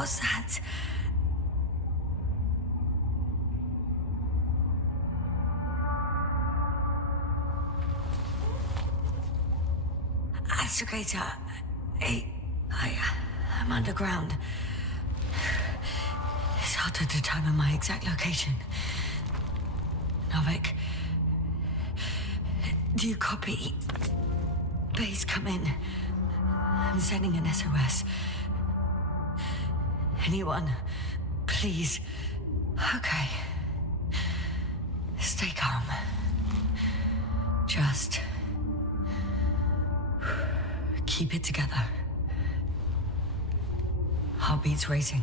What's that? Aggregator. I'm underground. It's hard to determine my exact location. Novik, do you copy? Base, come in. I'm sending an SOS. Anyone, please. Okay. Stay calm. Just keep it together. Heartbeats racing.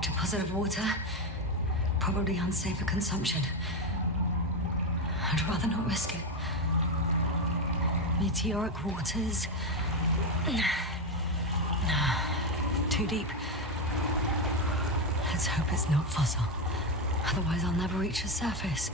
Deposit of water, probably unsafe for consumption. I'd rather not risk it. Meteoric waters. Too deep. Let's hope it's not fossil. Otherwise I'll never reach the surface.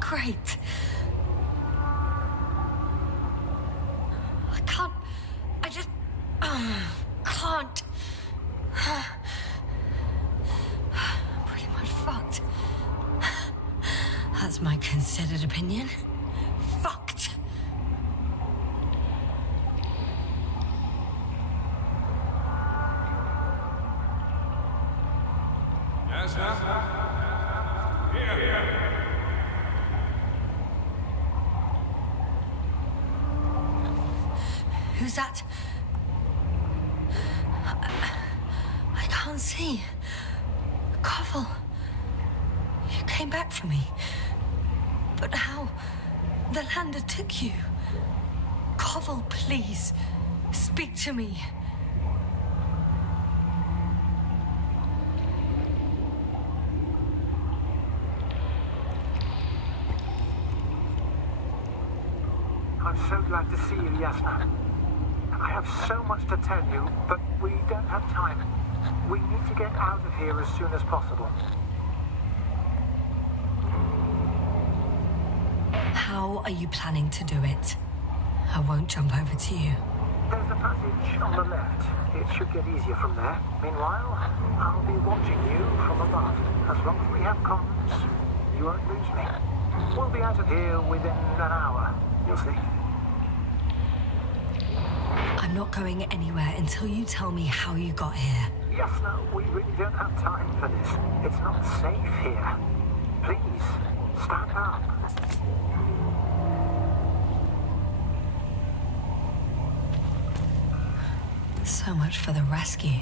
Great. I just can't. I'm pretty much fucked. That's my considered opinion. Fucked. Yes, sir. Here. Who's that? I can't see. Koval, you came back for me. But how? The lander took you. Koval, please, speak to me. I'm so glad to see you, Yasna. I have so much to tell you, but we don't have time. We need to get out of here as soon as possible. How are you planning to do it? I won't jump over to you. There's a passage on the left. It should get easier from there. Meanwhile, I'll be watching you from above. As long as we have comms, you won't lose me. We'll be out of here within an hour. You'll see. I'm not going anywhere until you tell me how you got here. Yes, no, we really don't have time for this. It's not safe here. Please, stand up. So much for the rescue.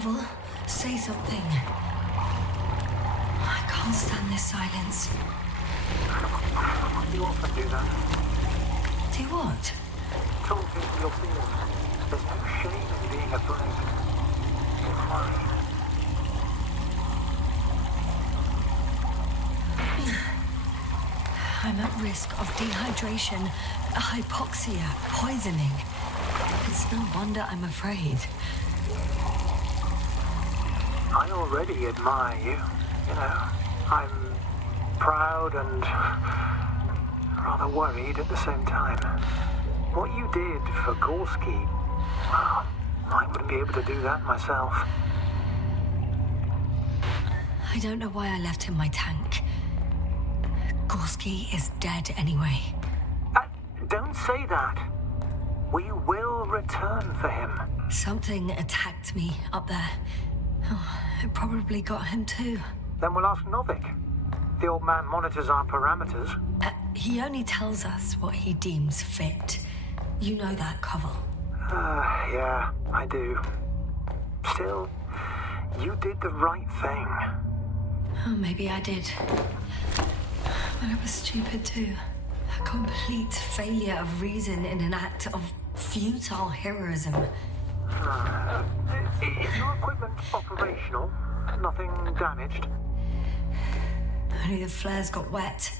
Pavel, say something. I can't stand this silence. You often do that. Do what? Talk into your feelings. There's no shame in being afraid. You're fine. I'm at risk of dehydration, hypoxia, poisoning. It's no wonder I'm afraid. I already admire you. You know, I'm proud and rather worried at the same time. What you did for Gorski, well, I wouldn't be able to do that myself. I don't know why I left him my tank. Gorski is dead anyway. Don't say that. We will return for him. Something attacked me up there. Oh, it probably got him too. Then we'll ask Novik. The old man monitors our parameters. He only tells us what he deems fit. You know that, Koval. Yeah, I do. Still, you did the right thing. Oh, maybe I did. But I was stupid too. A complete failure of reason in an act of futile heroism. Is your equipment operational? Nothing damaged? Only the flares got wet.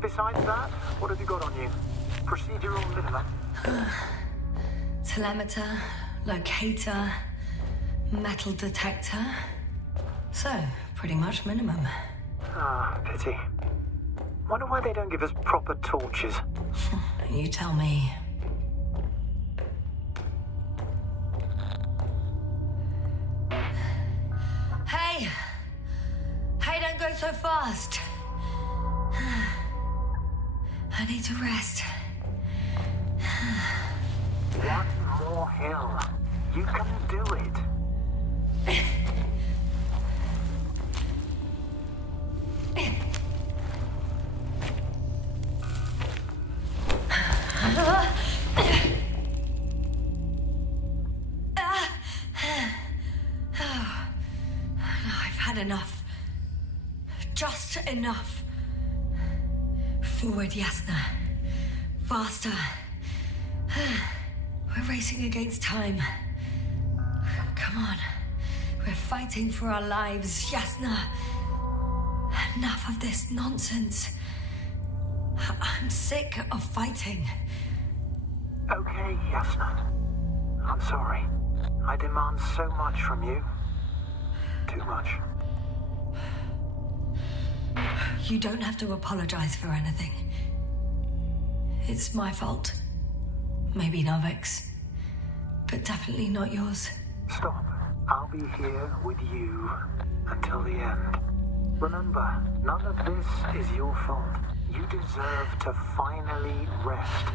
Besides that, what have you got on you? Procedural minimum? Telemeter, locator, metal detector. So, pretty much minimum. Pity. Wonder why they don't give us proper torches. You tell me. Hey! Hey, don't go so fast. I need to rest. One more hill. You can do it. I've had enough. Just enough. Forward, Yasna. Faster. We're racing against time. Come on. We're fighting for our lives, Yasna. Enough of this nonsense. I'm sick of fighting. Okay, Yasna. I'm sorry. I demand so much from you. Too much. You don't have to apologize for anything. It's my fault. Maybe Novik's. But definitely not yours. Stop. I'll be here with you until the end. Remember, none of this is your fault. You deserve to finally rest.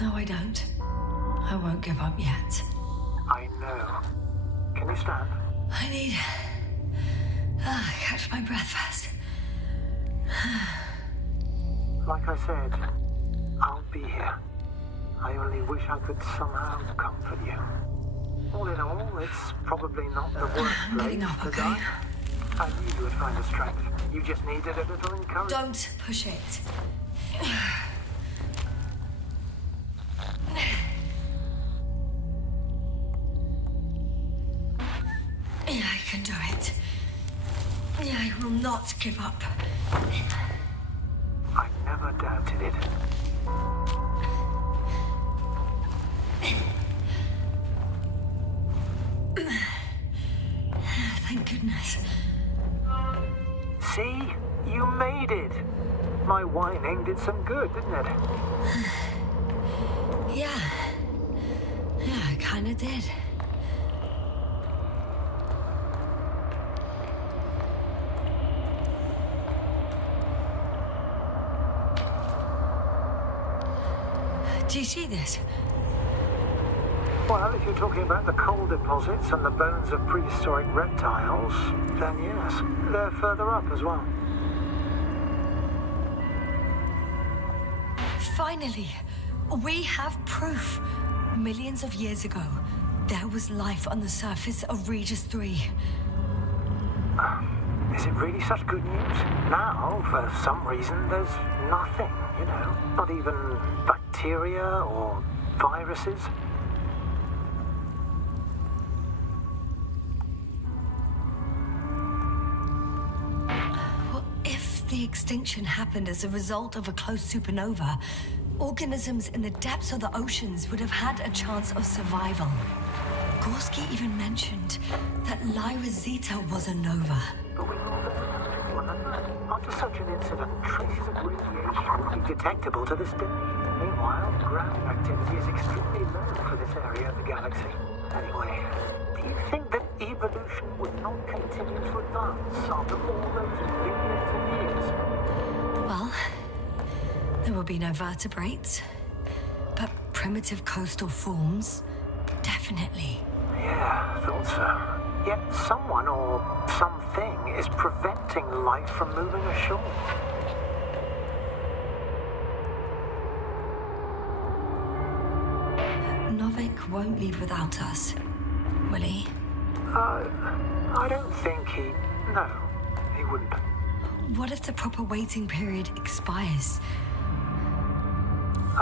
No, I don't. I won't give up yet. I know. Can you stand? I need... catch my breath first. Like I said, I'll be here. I only wish I could somehow comfort you. All in all, it's probably not the worst I'm place getting up, to okay? die. I knew you would find the strength. You just needed a little encouragement. Don't push it. I can do it. I will not give up. I never doubted it. Thank goodness. See? You made it. My whining did some good, didn't it? Yeah, I kinda did. Do you see this? Well, if you're talking about the coal deposits and the bones of prehistoric reptiles, then yes, they're further up as well. Finally, We have proof. Millions of years ago, there was life on the surface of Regis 3. Is it really such good news? Now, for some reason, there's nothing, you know, not even bacteria or viruses. Well, if the extinction happened as a result of a close supernova, organisms in the depths of the oceans would have had a chance of survival. Gorski even mentioned that Lyra Zeta was a nova. But we know that after such an incident, traces of radiation would be detectable to this day. Meanwhile, ground activity is extremely low for this area of the galaxy. Anyway, do you think that evolution would not continue to advance after all those billions of years? Well, there will be no vertebrates, but primitive coastal forms, definitely. Yeah, thought so. Yet someone or something is preventing life from moving ashore. Novik won't leave without us, will he? I don't think he... No, he wouldn't. What if the proper waiting period expires?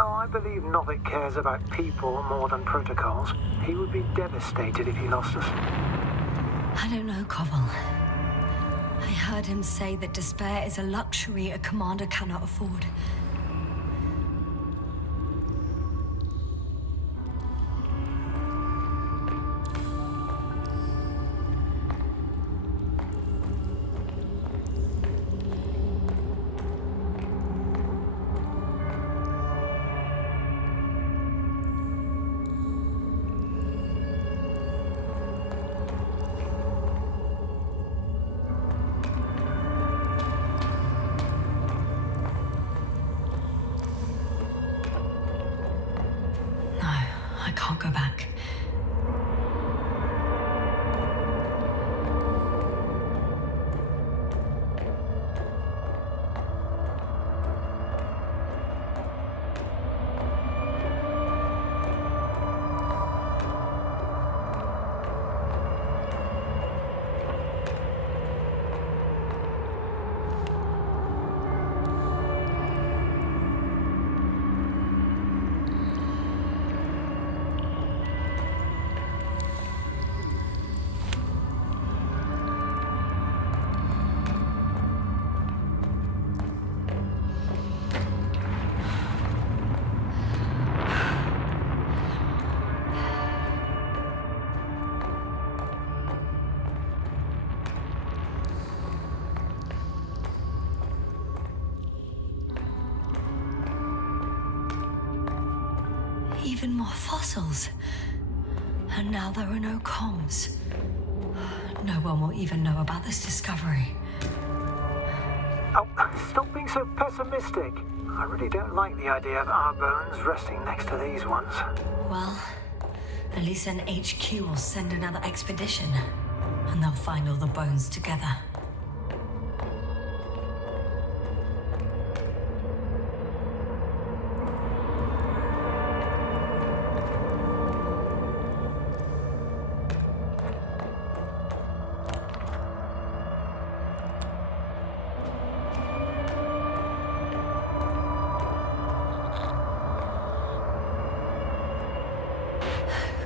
Oh, I believe Novik cares about people more than protocols. He would be devastated if he lost us. I don't know, Koval. I heard him say that despair is a luxury a commander cannot afford. I can't go back. Even more fossils. And now there are no comms. No one will even know about this discovery. Oh, stop being so pessimistic. I really don't like the idea of our bones resting next to these ones. Well, at least an HQ will send another expedition, and they'll find all the bones together.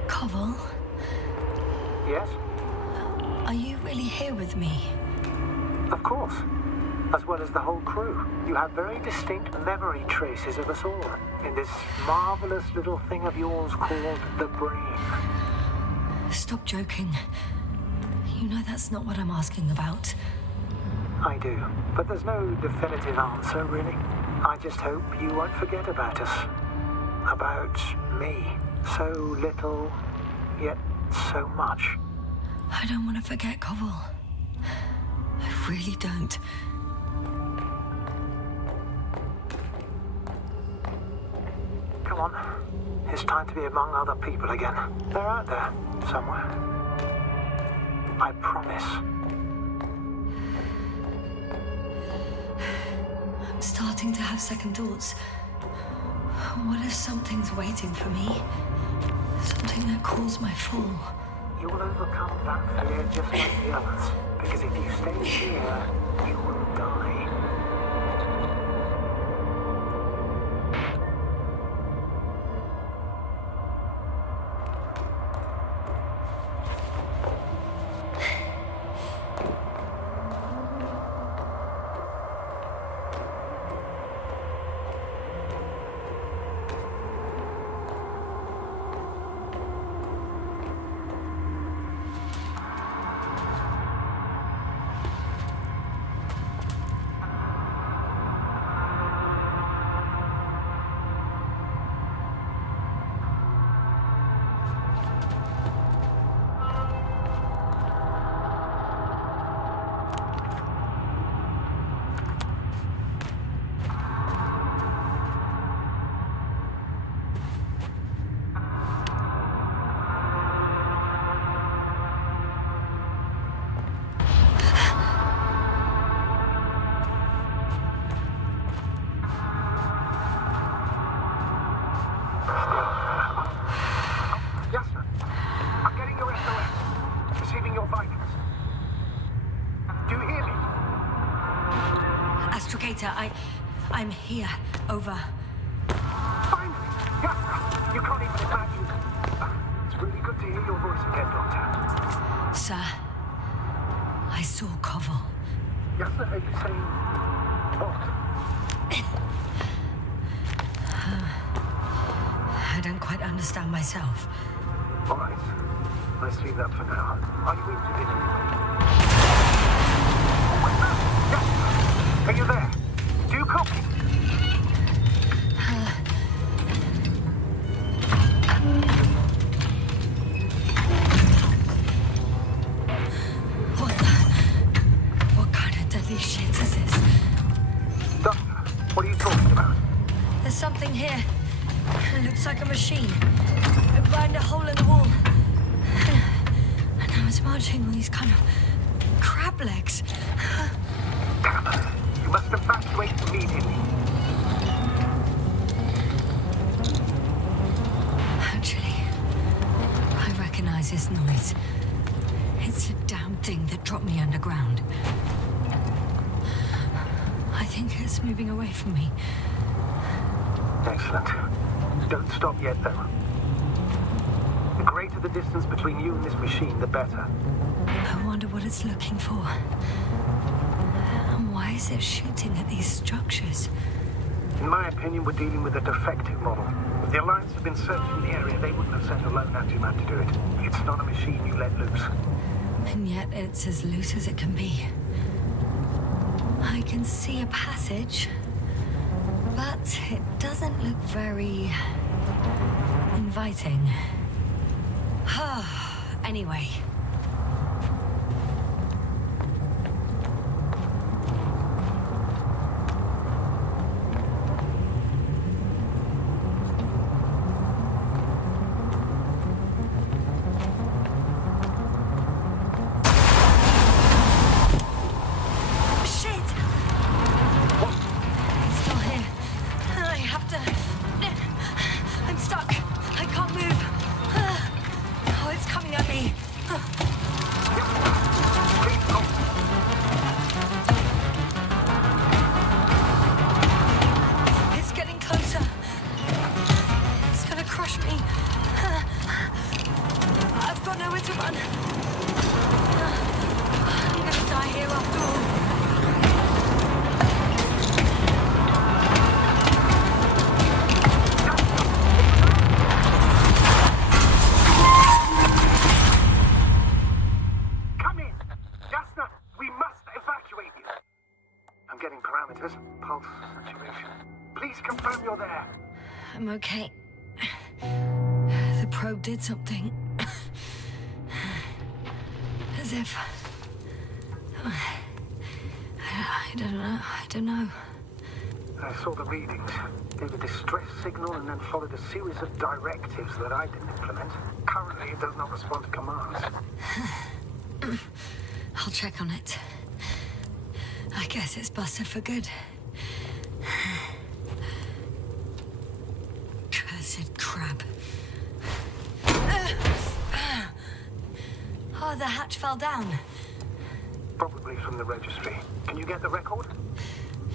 Koval? Yes? Are you really here with me? Of course. As well as the whole crew. You have very distinct memory traces of us all in this marvelous little thing of yours called the brain. Stop joking. You know that's not what I'm asking about. I do, but there's no definitive answer, really. I just hope you won't forget about us. About me. So little, yet so much. I don't want to forget, Koval. I really don't. Come on. It's time to be among other people again. They're out there, somewhere. I promise. I'm starting to have second thoughts. What if something's waiting for me? Something that calls my full. You will overcome that fear just like the others. Because if you stay here, you will die. I'm here. Over. Finally! Yeah, you can't even imagine. It's really good to hear your voice again, Doctor. Sir, I saw Koval. Yes, sir, are you saying what? I don't quite understand myself. All right, let's leave that for now. Are you injured in any way? Yes, are you there? Do you copy? What kind of deadly shit is this? Doctor, what are you talking about? There's something here. It looks like a machine. It burned a hole in the wall. And now it's marching on these kind of crab legs. You must evacuate immediately. Actually, I recognize this noise. It's a damn thing that dropped me underground. I think it's moving away from me. Excellent. Don't stop yet, though. The greater the distance between you and this machine, the better. I wonder what it's looking for. And why is it shooting at these structures? In my opinion, we're dealing with a defective model. If the Alliance had been searching the area, they wouldn't have sent a lone anti-man to do it. It's not a machine you let loose. And yet it's as loose as it can be. I can see a passage, but it doesn't look very inviting. Anyway. I'm okay. The probe did something. As if... I don't know. I saw the readings. Gave a distress signal and then followed a series of directives that I didn't implement. Currently, it does not respond to commands. I'll check on it. I guess it's busted for good. Oh, the hatch fell down. Probably from the registry. Can you get the record?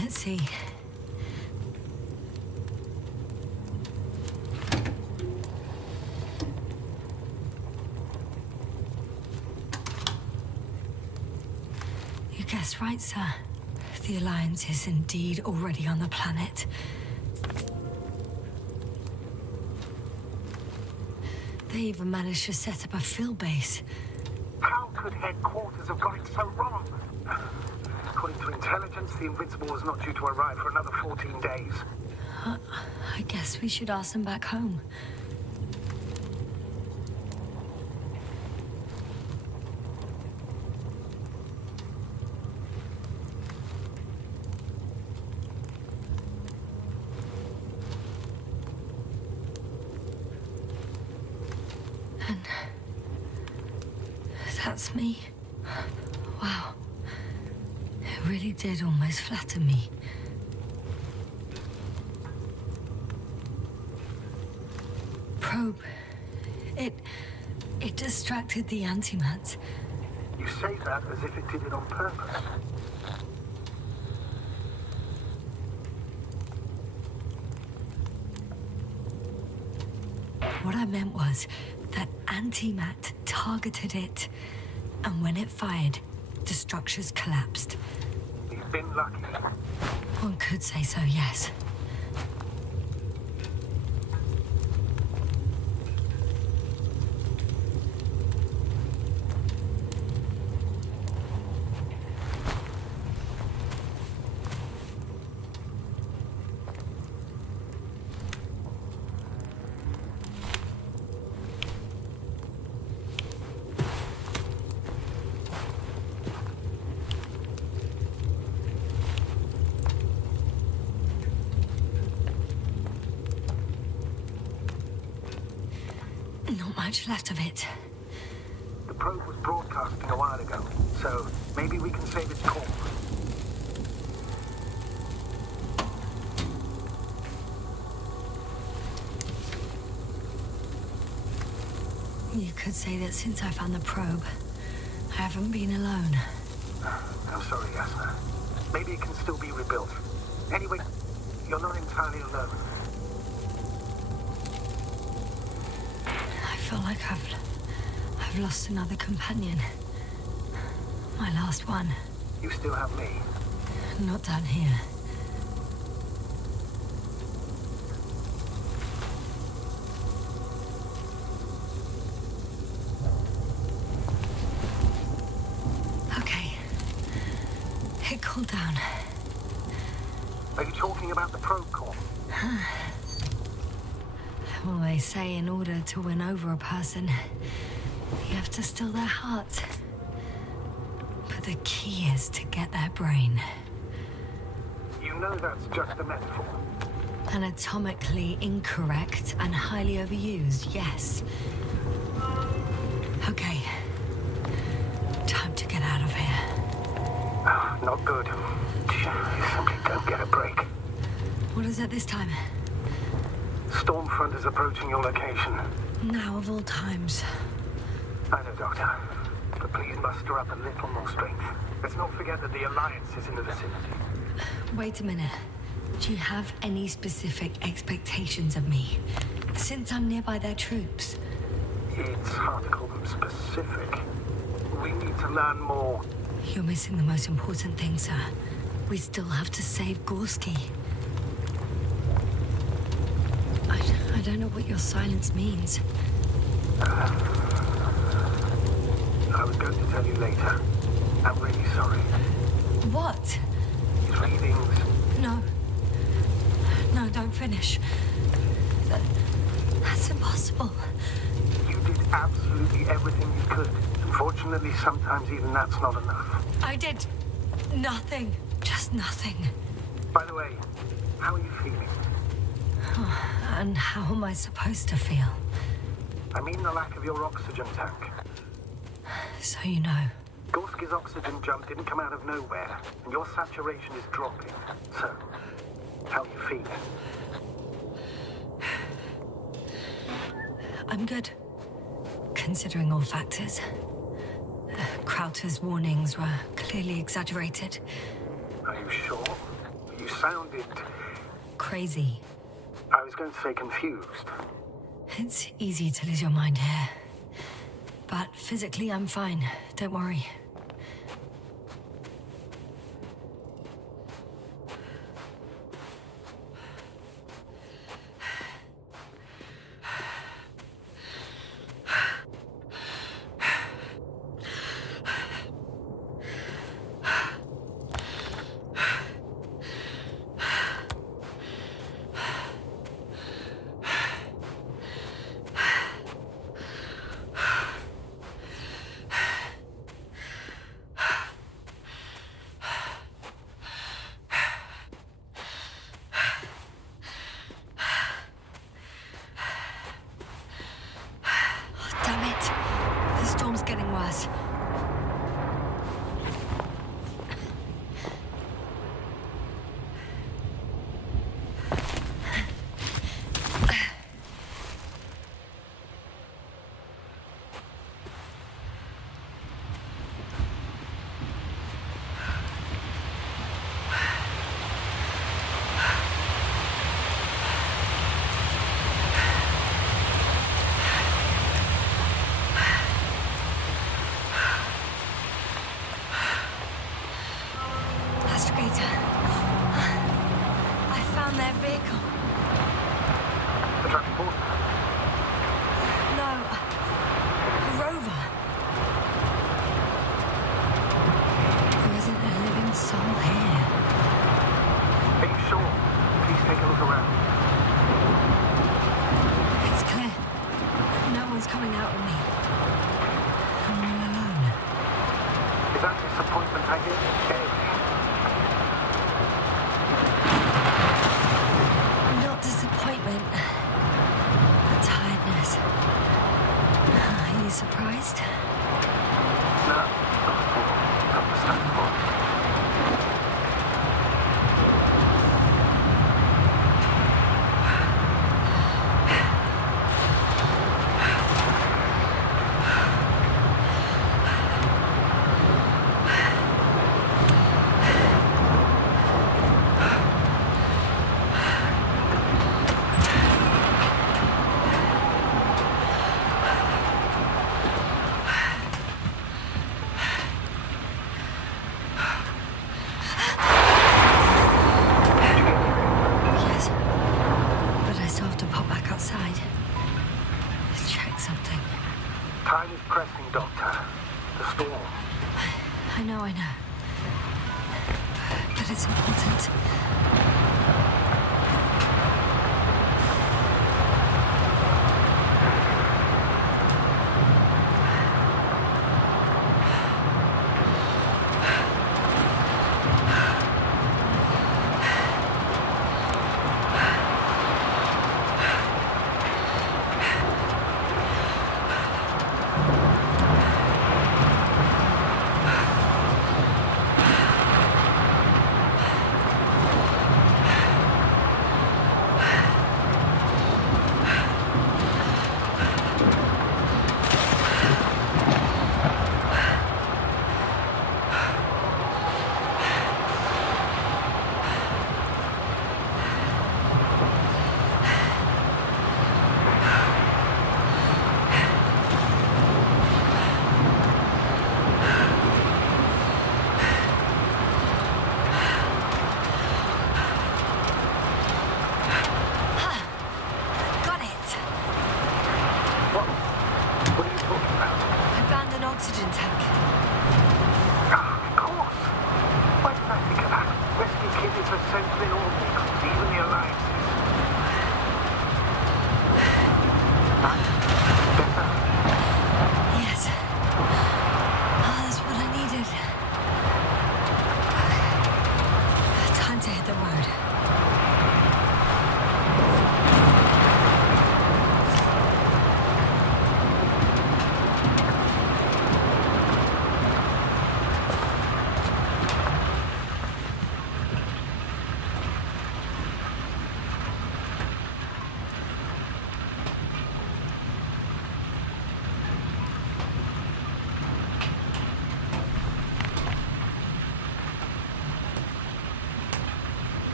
Let's see. You guessed right, sir. The Alliance is indeed already on the planet. They even managed to set up a field base. How could headquarters have got it so wrong? According to intelligence, the Invincible was not due to arrive for another 14 days. I guess we should ask them back home. And that's me. Wow. It really did almost flatter me. Probe. It distracted the antimat. You say that as if it did it on purpose. What I meant was that antimat targeted it, and when it fired, the structures collapsed. You've been lucky. One could say so, yes. Not much left of it. The probe was broadcasting a while ago, so maybe we can save its call. You could say that since I found the probe, I haven't been alone. I'm sorry, Yasna. Maybe it can still be rebuilt. Anyway, you're not entirely alone. I feel like I've lost another companion. My last one. You still have me. Not down here. Okay. It cooled down. Are you talking about the probe call? Well, they say in order to win over a person, you have to steal their heart. But the key is to get their brain. You know that's just a metaphor. Anatomically incorrect and highly overused, yes. Okay. Time to get out of here. Oh, not good. You simply don't get a break. What is it this time? Stormfront is approaching your location. Now of all times. I know, Doctor. But please muster up a little more strength. Let's not forget that the Alliance is in the vicinity. Wait a minute. Do you have any specific expectations of me? Since I'm nearby their troops. It's hard to call them specific. We need to learn more. You're missing the most important thing, sir. We still have to save Gorski. I don't know what your silence means. I was going to tell you later. I'm really sorry. What? His readings. No. No, don't finish. That's impossible. You did absolutely everything you could. Unfortunately, sometimes even that's not enough. I did nothing. Just nothing. By the way, how are you feeling? And how am I supposed to feel? I mean the lack of your oxygen tank. So you know. Gorski's oxygen jump didn't come out of nowhere, and your saturation is dropping. So, how are you feeling? I'm good, considering all factors. Crowther's warnings were clearly exaggerated. Are you sure? You sounded... Crazy. I was going to say confused. It's easy to lose your mind here. But physically, I'm fine. Don't worry. Getting worse. I found their vehicle. The transporter? No, a rover. There isn't a living soul here. Are you sure? Please take a look around. It's clear. No one's coming out with me. I'm all alone. Is that disappointment I hear? Not disappointment, but tiredness. Are you surprised? No, not at all. It's understandable. I know. But it's important.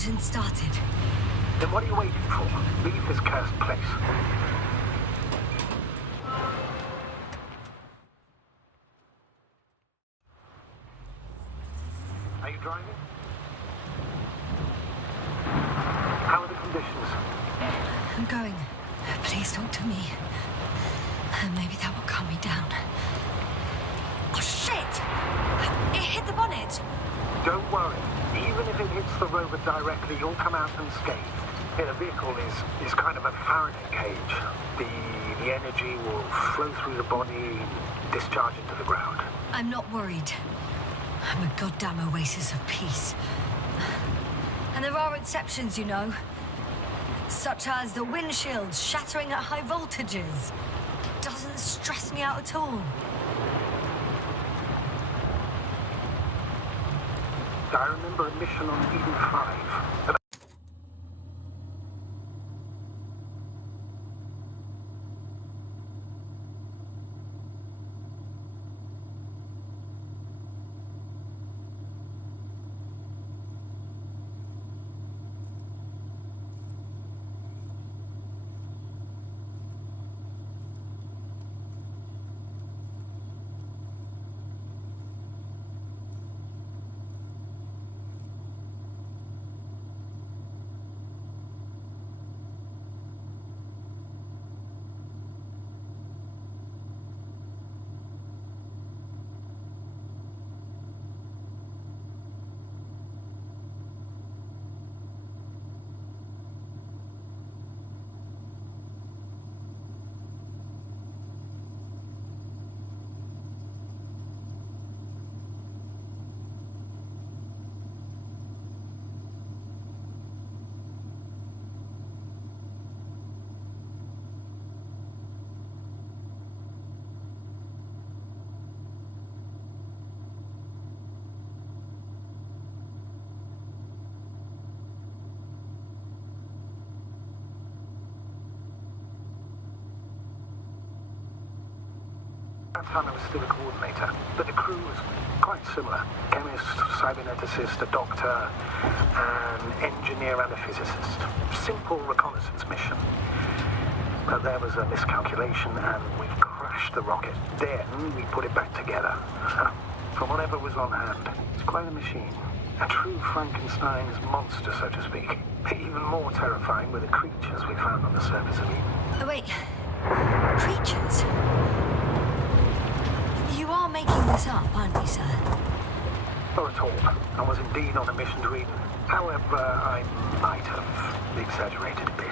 engine started. Then what are you waiting for? Leave this cursed place. Are you driving? How are the conditions? I'm going. Please talk to me. Maybe that will calm me down. Oh, shit! It hit the bonnet. Don't worry. Even if it hits the rover directly, you'll come out unscathed. The vehicle is kind of a Faraday cage. The energy will flow through the body, discharge into the ground. I'm not worried. I'm a goddamn oasis of peace. And there are exceptions, you know. Such as the windshield shattering at high voltages. Doesn't stress me out at all. I remember a mission on Eden 5. At that time I was still a coordinator, but the crew was quite similar. Chemist, cyberneticist, a doctor, an engineer and a physicist. Simple reconnaissance mission. But there was a miscalculation and we crashed the rocket. Then we put it back together. From whatever was on hand. It's quite a machine. A true Frankenstein's monster, so to speak. Even more terrifying were the creatures we found on the surface of Eden. Oh, wait. Creatures? You are making this up, aren't you, sir? Not at all. I was indeed on a mission to Eden. However, I might have exaggerated a bit.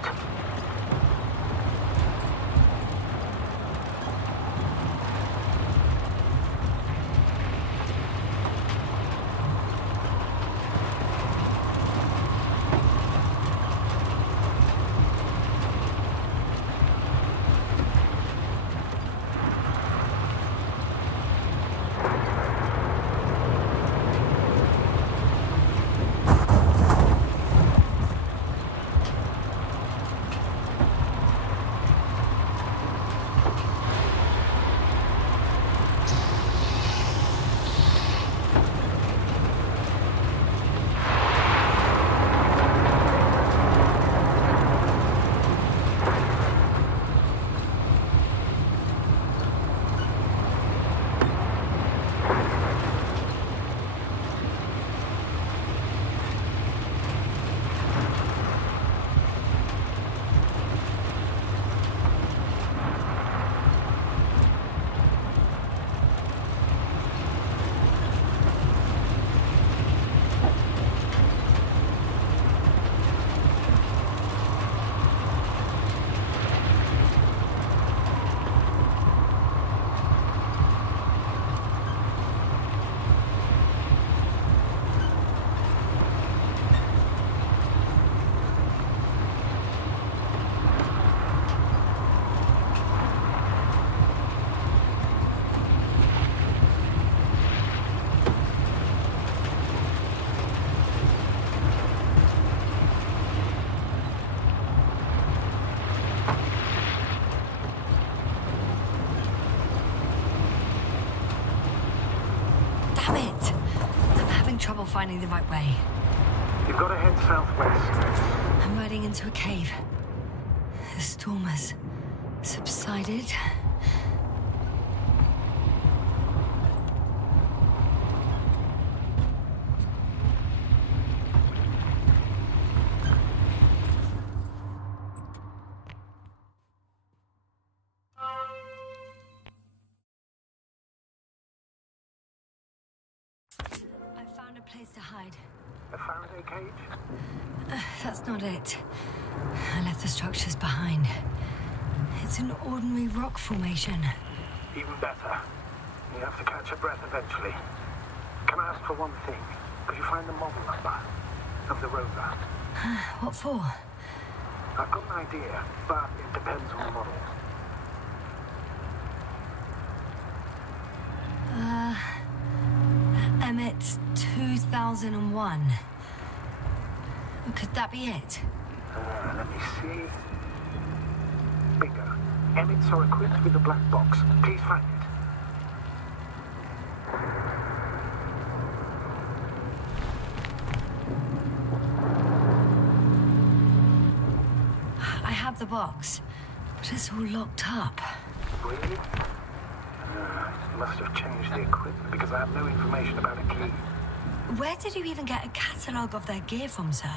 Finding the right way. If You've got to head southwest. I'm riding into a cave. The storm has subsided. I found a place to hide. A Faraday cage? That's not it. I left the structures behind. It's an ordinary rock formation. Even better. You have to catch your breath eventually. Can I ask for one thing? Could you find the model number of the rover? What for? I've got an idea, but it depends on the model. Emmett's 2001. Could that be it? Let me see. Bingo. Emmets are equipped with a black box. Please find it. I have the box, but it's all locked up. Really? Must have changed the equipment because I have no information about a key. Where did you even get a catalogue of their gear from, sir?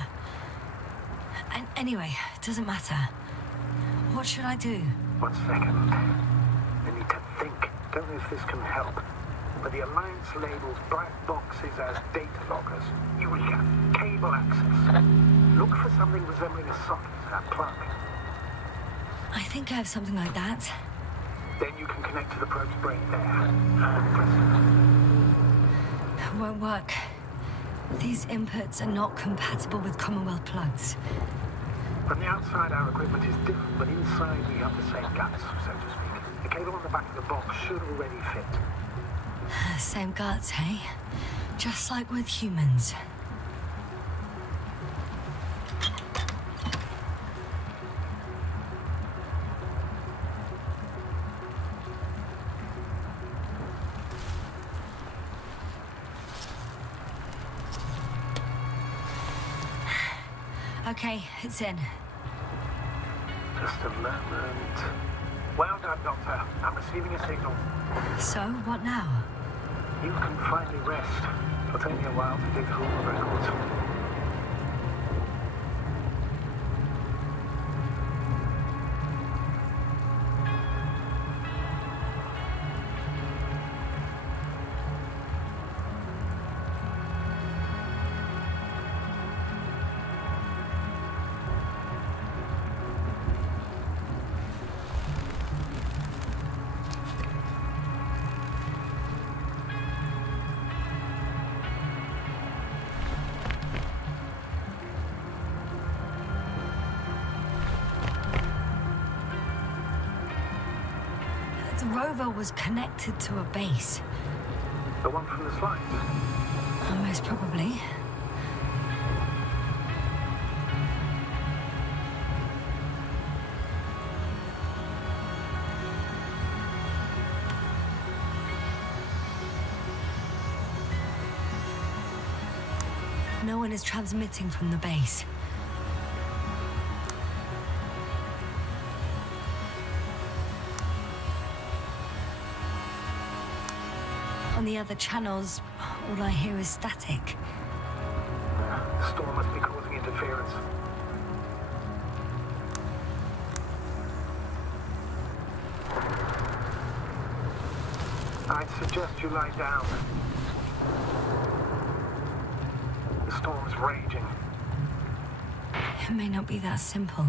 Anyway, it doesn't matter. What should I do? 1 second. I need to think. Don't know if this can help. But the Alliance labels black boxes as data loggers. Eureka! Cable access. Look for something resembling a socket, a plug. I think I have something like that. Then you can connect to the probe's brain there. And press It won't work. These inputs are not compatible with Commonwealth plugs. From the outside, our equipment is different, but inside we have the same guts, so to speak. The cable on the back of the box should already fit. Same guts, hey? Just like with humans. Okay, it's in. Just a moment. Well done, Doctor. I'm receiving a signal. So, what now? You can finally rest. It'll take me a while to dig through all the records. The rover was connected to a base. The one from the slides? Most probably. No one is transmitting from the base. On the other channels, all I hear is static. The storm must be causing interference. I'd suggest you lie down. The storm's raging. It may not be that simple.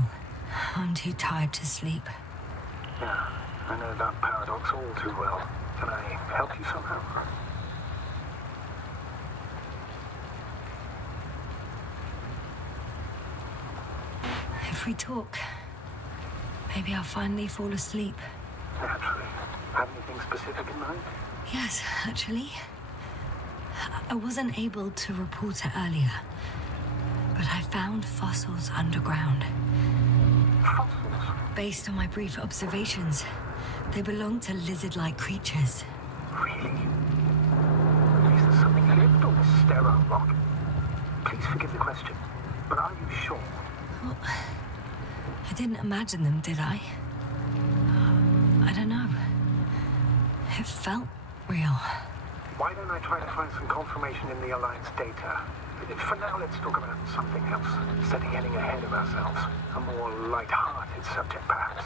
I'm too tired to sleep. Yeah, I know that paradox all too well. Can I help you somehow? If we talk, maybe I'll finally fall asleep. Naturally. Have anything specific in mind? Yes, actually. I wasn't able to report it earlier, but I found fossils underground. Fossils? Based on my brief observations, they belong to lizard-like Really? Is there something lived on this sterile rock? Please forgive the question, but are you sure? Well, I didn't imagine them, did I? I don't know. It felt real. Why don't I try to find some confirmation in the Alliance data? For now, let's talk about something else. Instead of getting ahead of ourselves. A more light-hearted subject, perhaps.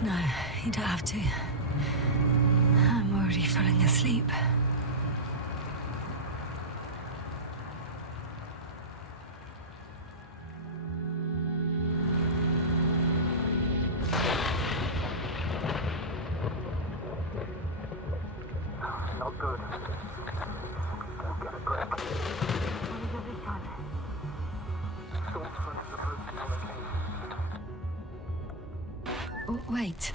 No, you don't have to. I'm already falling asleep. Not good. Don't get a grip. Storm front is approaching your location. Wait.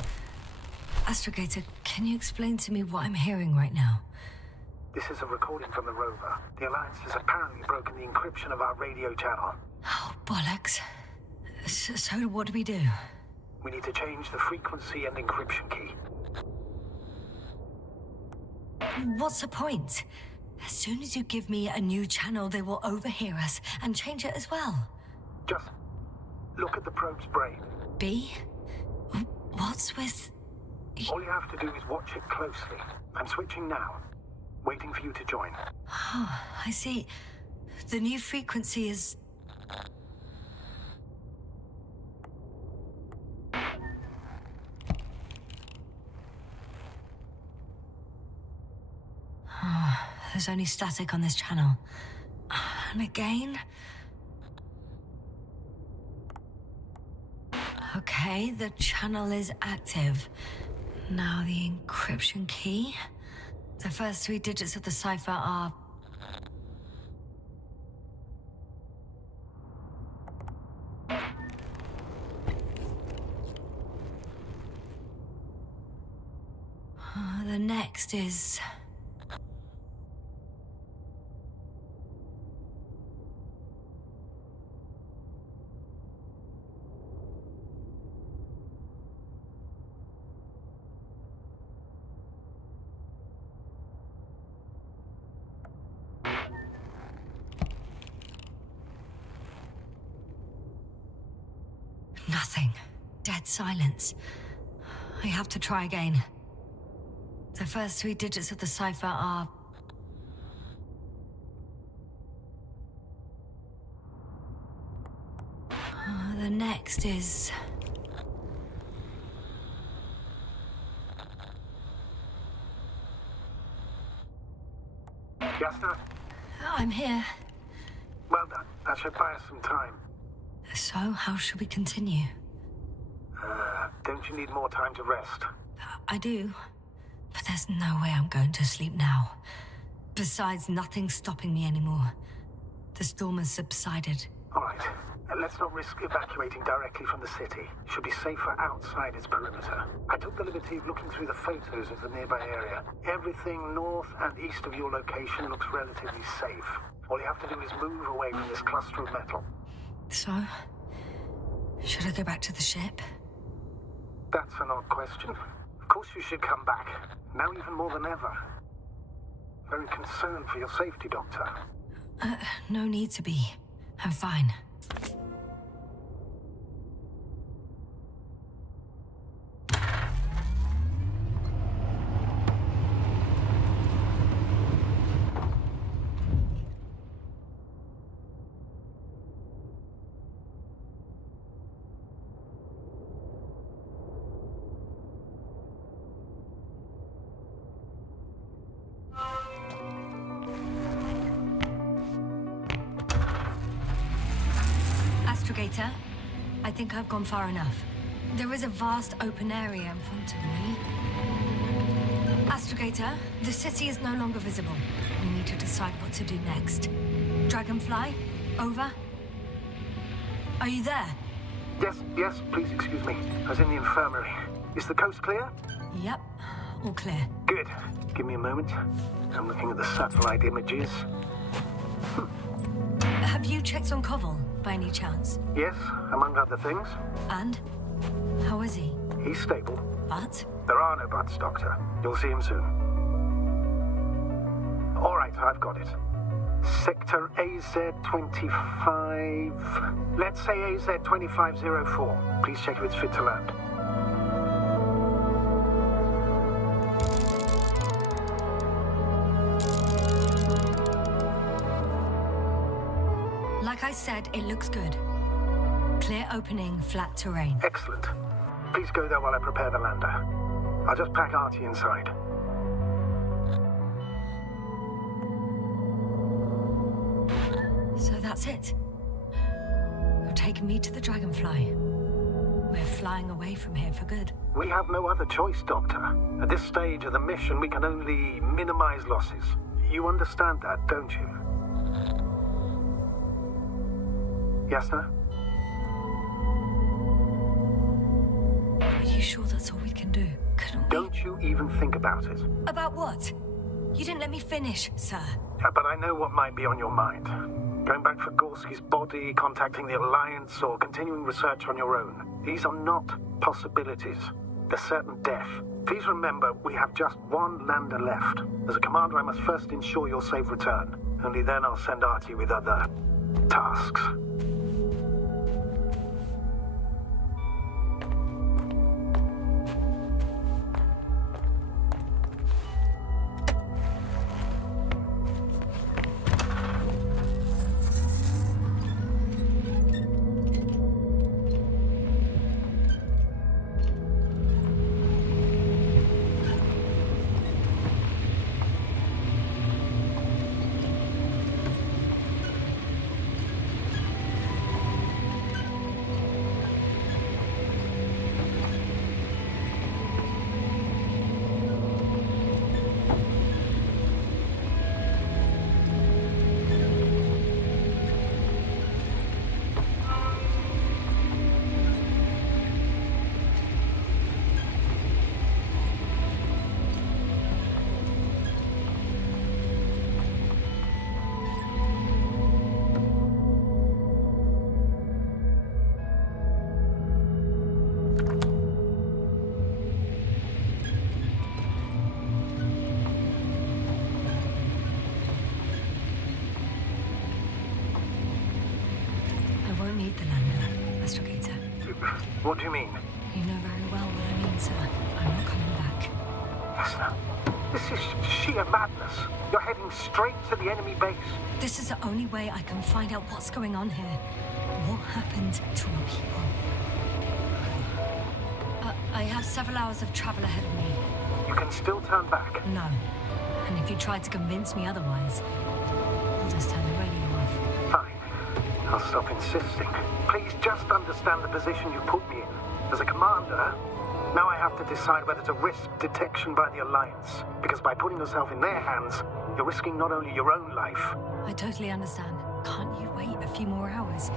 Astrogator, can you explain to me what I'm hearing right now? This is a recording from the rover. The Alliance has apparently broken the encryption of our radio channel. Oh, bollocks. So what do we do? We need to change the frequency and encryption key. What's the point? As soon as you give me a new channel, they will overhear us and change it as well. Just look at the probe's brain. B? What's with... All you have to do is watch it closely. I'm switching now. Waiting for you to join. Oh, I see. The new frequency is... Oh, there's only static on this channel. And again... Okay, the channel is active. Now the encryption key. The first 3 digits of the cipher are... the next is... Nothing. Dead silence. I have to try again. The first 3 digits of the cipher are... the next is... Yes, sir? I'm here. Well done. That should buy us some time. So, how should we continue? Don't you need more time to rest? I do. But there's no way I'm going to sleep now. Besides, nothing's stopping me anymore. The storm has subsided. All right. Let's not risk evacuating directly from the city. Should be safer outside its perimeter. I took the liberty of looking through the photos of the nearby area. Everything north and east of your location looks relatively safe. All you have to do is move away from this cluster of metal. So, should I go back to the ship? That's an odd question. Of course you should come back. Now even more than ever. Very concerned for your safety, Doctor. No need to be. I'm fine. Astrogator, I think I've gone far enough. There is a vast open area in front of me. Astrogator, the city is no longer visible. We need to decide what to do next. Dragonfly, over. Are you there? Yes, please excuse me. I was in the infirmary. Is the coast clear? Yep. all clear. Good. Give me a moment. I'm looking at the satellite images. Have you checked on Koval, by any chance? Yes, among other things. And? How is he? He's stable. But? There are no buts, Doctor. You'll see him soon. All right, I've got it. Sector AZ-25... Let's say AZ-2504. Please check if it's fit to land. Like I said, it looks good. Clear opening, flat terrain. Excellent. Please go there while I prepare the lander. I'll just pack Artie inside. So that's it. You're taking me to the Dragonfly. We're flying away from here for good. We have no other choice, Doctor. At this stage of the mission, we can only minimize losses. You understand that, don't you? Yes, sir? Are you sure that's all we can do? Couldn't we? Don't you even think about it. About what? You didn't let me finish, sir. But I know what might be on your mind. Going back for Gorski's body, contacting the Alliance, or continuing research on your own. These are not possibilities. They're certain death. Please remember, we have just one lander left. As a commander, I must first ensure your safe return. Only then I'll send Artie with other tasks. What do you mean? You know very well what I mean, sir. I'm not coming back. Yasna, this is sheer madness. You're heading straight to the enemy base. This is the only way I can find out what's going on here. What happened to our people? I have several hours of travel ahead of me. You can still turn back. No. And if you try to convince me otherwise, I'll just turn the radio off. Fine. I'll stop insisting. Please just understand the position you've put me in. As a commander, now I have to decide whether to risk detection by the Alliance. Because by putting yourself in their hands, you're risking not only your own life. I totally understand. Can't you wait a few more hours?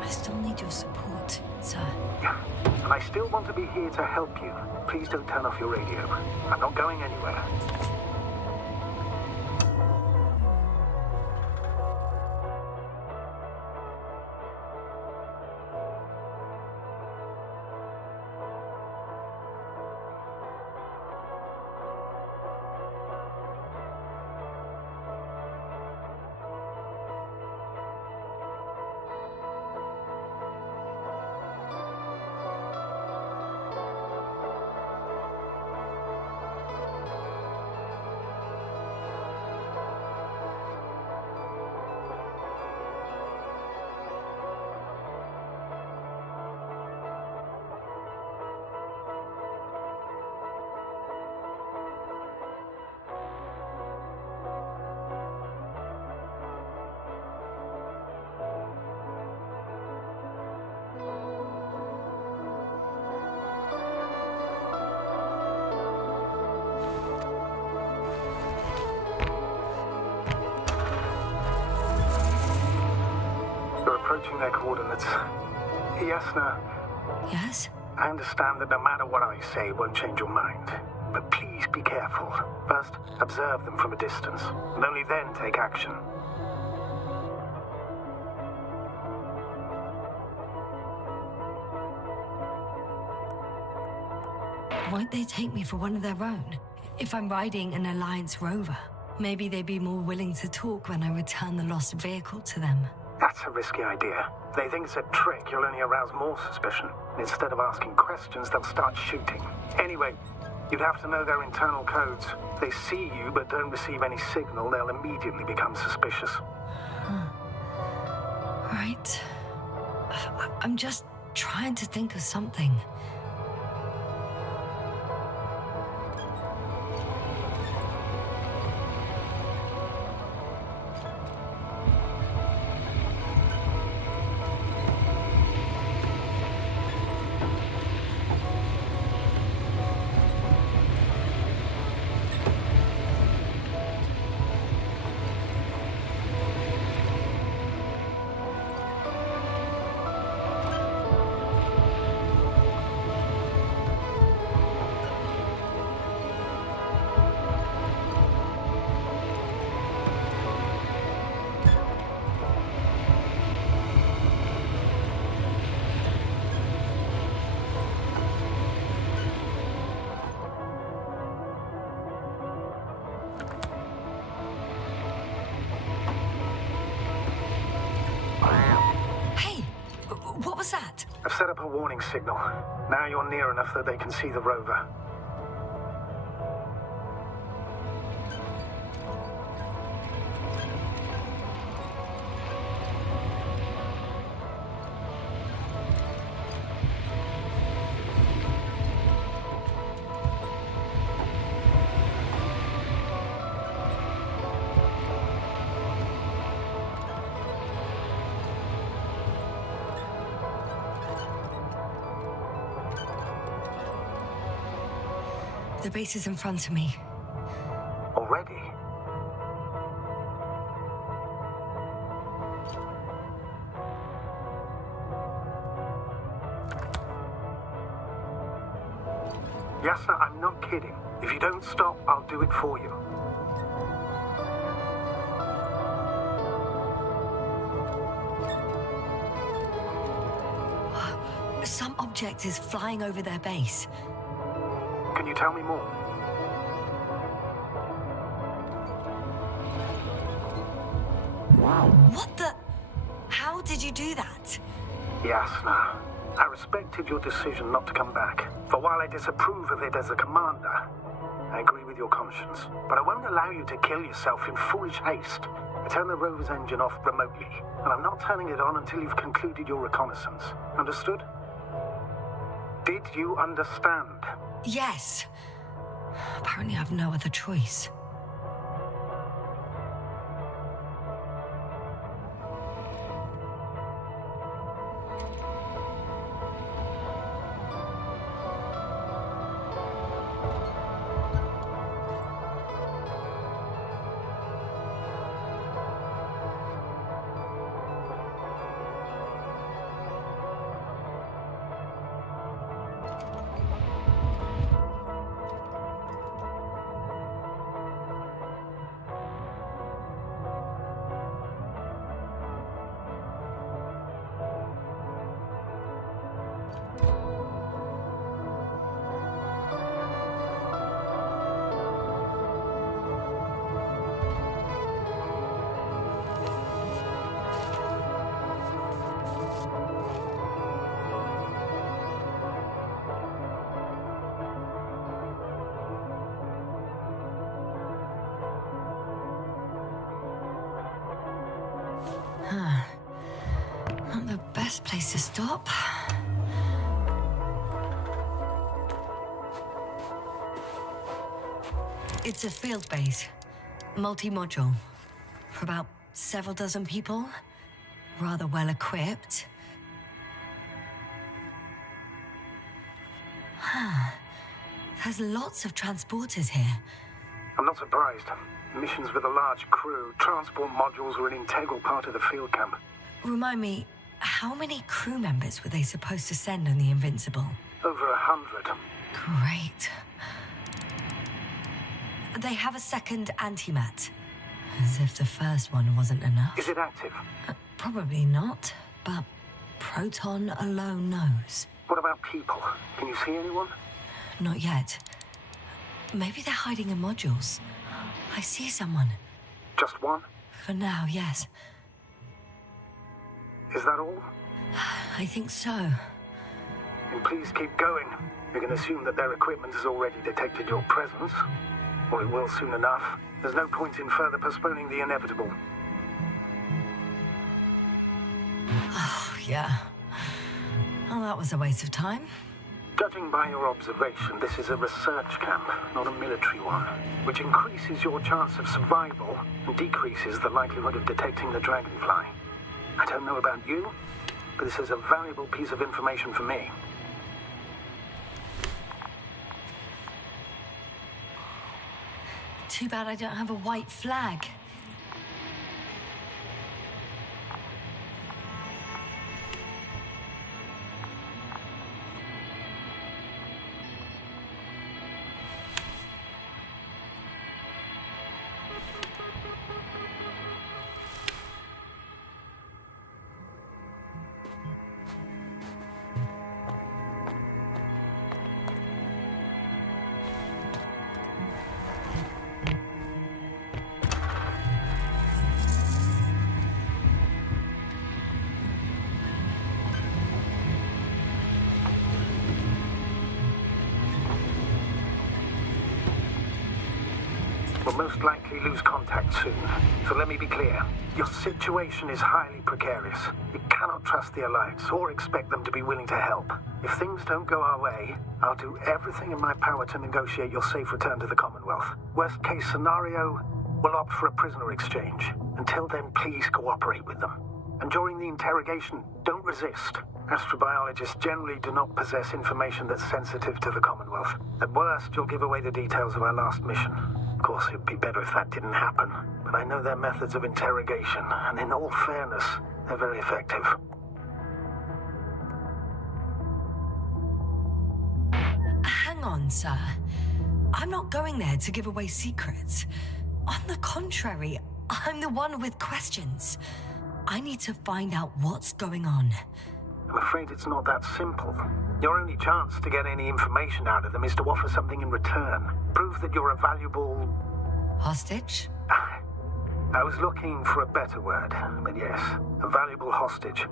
I still need your support, sir. Yeah. And I still want to be here to help you. Please don't turn off your radio. I'm not going anywhere. Approaching their coordinates. Yasna. Yes? I understand that no matter what I say, it won't change your mind. But please be careful. First, observe them from a distance, and only then take action. Won't they take me for one of their own? If I'm riding an Alliance rover, maybe they'd be more willing to talk when I return the lost vehicle to them. That's a risky idea. If they think it's a trick, you'll only arouse more suspicion. Instead of asking questions, they'll start shooting. Anyway, you'd have to know their internal codes. If they see you but don't receive any signal, they'll immediately become suspicious. Right. I'm just trying to think of something. What was that? I've set up a warning signal. Now you're near enough that they can see the rover. The base is in front of me. Already? Yes, sir, I'm not kidding. If you don't stop, I'll do it for you. Some object is flying over their base. Can you tell me more? What the? How did you do that? Yasna, I respected your decision not to come back. For while I disapprove of it as a commander, I agree with your conscience. But I won't allow you to kill yourself in foolish haste. I turned the rover's engine off remotely, and I'm not turning it on until you've concluded your reconnaissance. Understood? Did you understand? Yes. Apparently I have no other choice. Not the best place to stop. It's a field base, multi-module, for about several dozen people, rather well equipped. There's lots of transporters here. I'm not surprised. Missions with a large crew, transport modules are an integral part of the field camp. Remind me, how many crew members were they supposed to send on the Invincible? Over 100. Great. They have a second antimat. As if the first one wasn't enough. Is it active? Probably not, but Proton alone knows. What about people? Can you see anyone? Not yet. Maybe they're hiding in modules. I see someone. Just one? For now, yes. Is that all? I think so. Then please keep going. You can assume that their equipment has already detected your presence. Or it will soon enough. There's no point in further postponing the inevitable. Oh, yeah. Well, that was a waste of time. Judging by your observation, this is a research camp, not a military one, which increases your chance of survival and decreases the likelihood of detecting the dragonfly. I don't know about you, but this is a valuable piece of information for me. Too bad I don't have a white flag. We'll most likely lose contact soon. So let me be clear. Your situation is highly precarious. You cannot trust the Alliance or expect them to be willing to help. If things don't go our way, I'll do everything in my power to negotiate your safe return to the Commonwealth. Worst case scenario, we'll opt for a prisoner exchange. Until then, please cooperate with them. And during the interrogation, don't resist. Astrobiologists generally do not possess information that's sensitive to the Commonwealth. At worst, you'll give away the details of our last mission. Of course, it'd be better if that didn't happen. But I know their methods of interrogation, and in all fairness, they're very effective. Hang on, sir. I'm not going there to give away secrets. On the contrary, I'm the one with questions. I need to find out what's going on. I'm afraid it's not that simple. Your only chance to get any information out of them is to offer something in return. Prove that you're a valuable... Hostage? I was looking for a better word, but yes, a valuable hostage.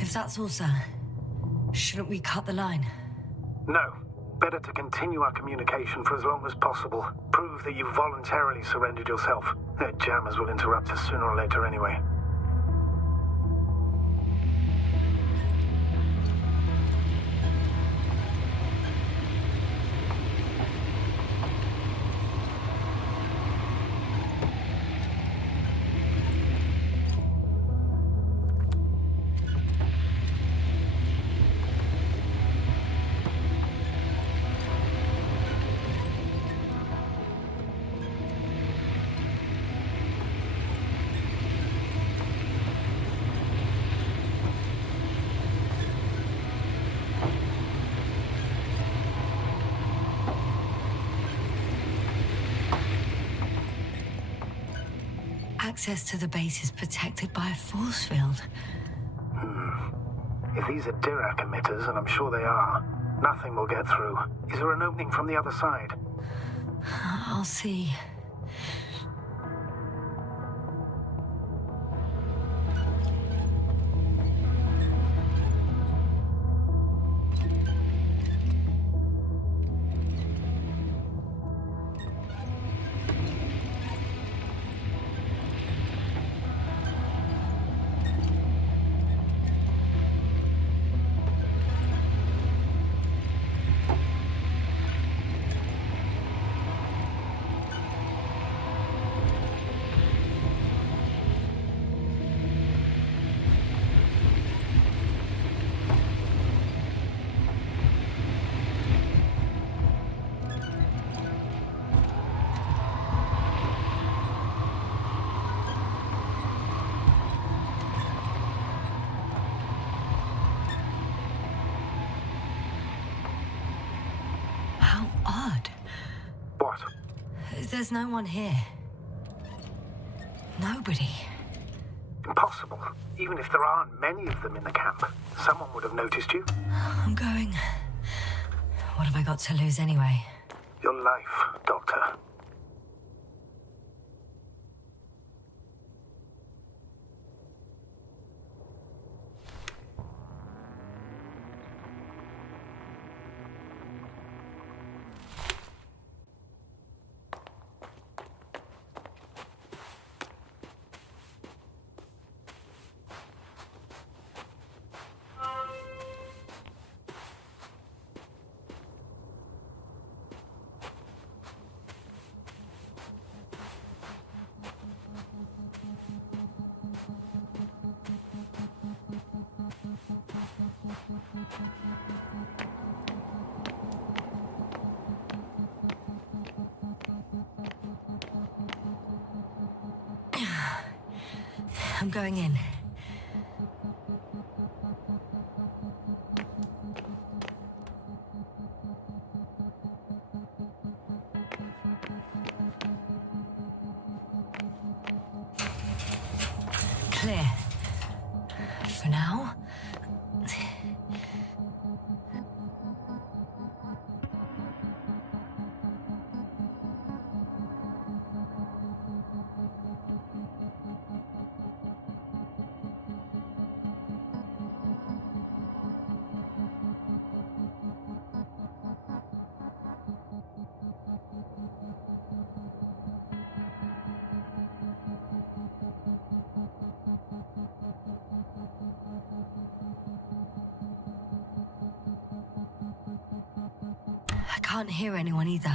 If that's all, sir, shouldn't we cut the line? No. Better to continue our communication for as long as possible. Prove that you voluntarily surrendered yourself. Their jammers will interrupt us sooner or later anyway. Access to the base is protected by a force field. If these are Dirac emitters, and I'm sure they are, nothing will get through. Is there an opening from the other side? I'll see. How odd. What? There's no one here. Nobody. Impossible. Even if there aren't many of them in the camp, someone would have noticed you. I'm going. What have I got to lose anyway? Your life, Doctor. I'm going in. Clear. For now. I can't hear anyone either.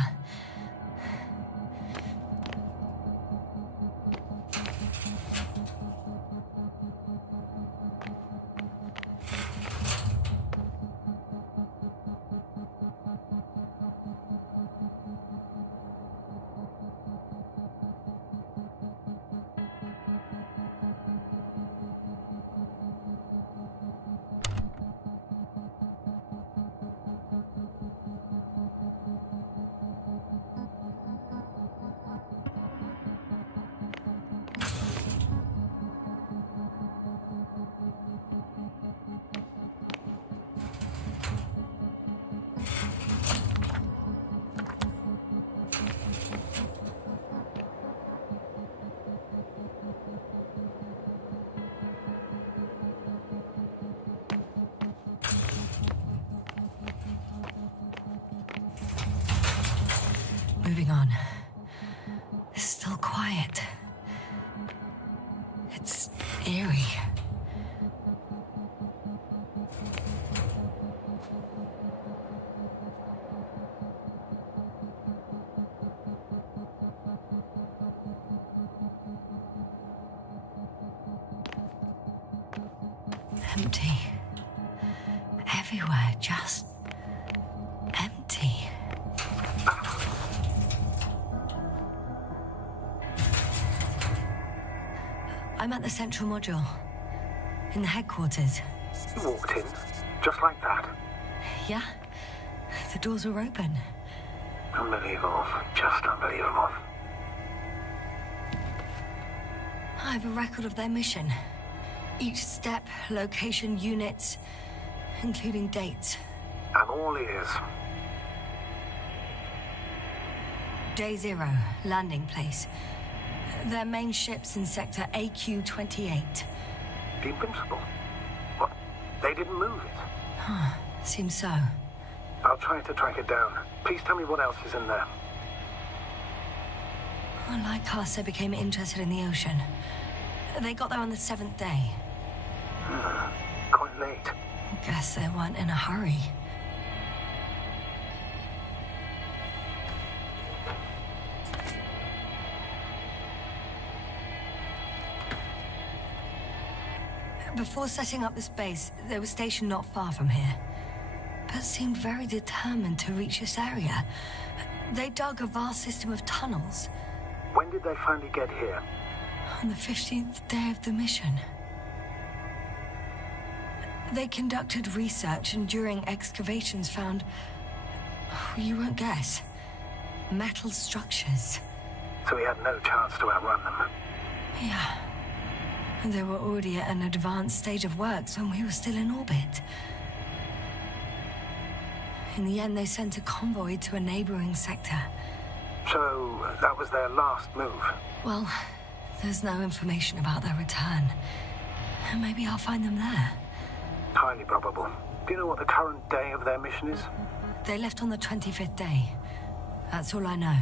Moving on. It's still quiet. It's eerie. Empty. Everywhere, just empty. I'm at the central module, in the headquarters. You walked in, just like that. Yeah, the doors were open. Unbelievable, just unbelievable. I have a record of their mission. Each step, location, units, including dates. I'm all ears. Day 0, landing place. Their main ship's in sector AQ-28. The Invincible? What? They didn't move it? Huh, seems so. I'll try to track it down. Please tell me what else is in there. Well, like us, they became interested in the ocean. They got there on the 7th day. Quite late. Guess they weren't in a hurry. Before setting up this base, they were stationed not far from here, but seemed very determined to reach this area. They dug a vast system of tunnels. When did they finally get here? On the 15th day of the mission. They conducted research and during excavations found You won't guess. Metal structures. So we had no chance to outrun them. Yeah. And they were already at an advanced stage of works when we were still in orbit. In the end, they sent a convoy to a neighboring sector. So that was their last move. Well, there's no information about their return. Maybe I'll find them there. Highly probable. Do you know what the current day of their mission is? They left on the 25th day. That's all I know.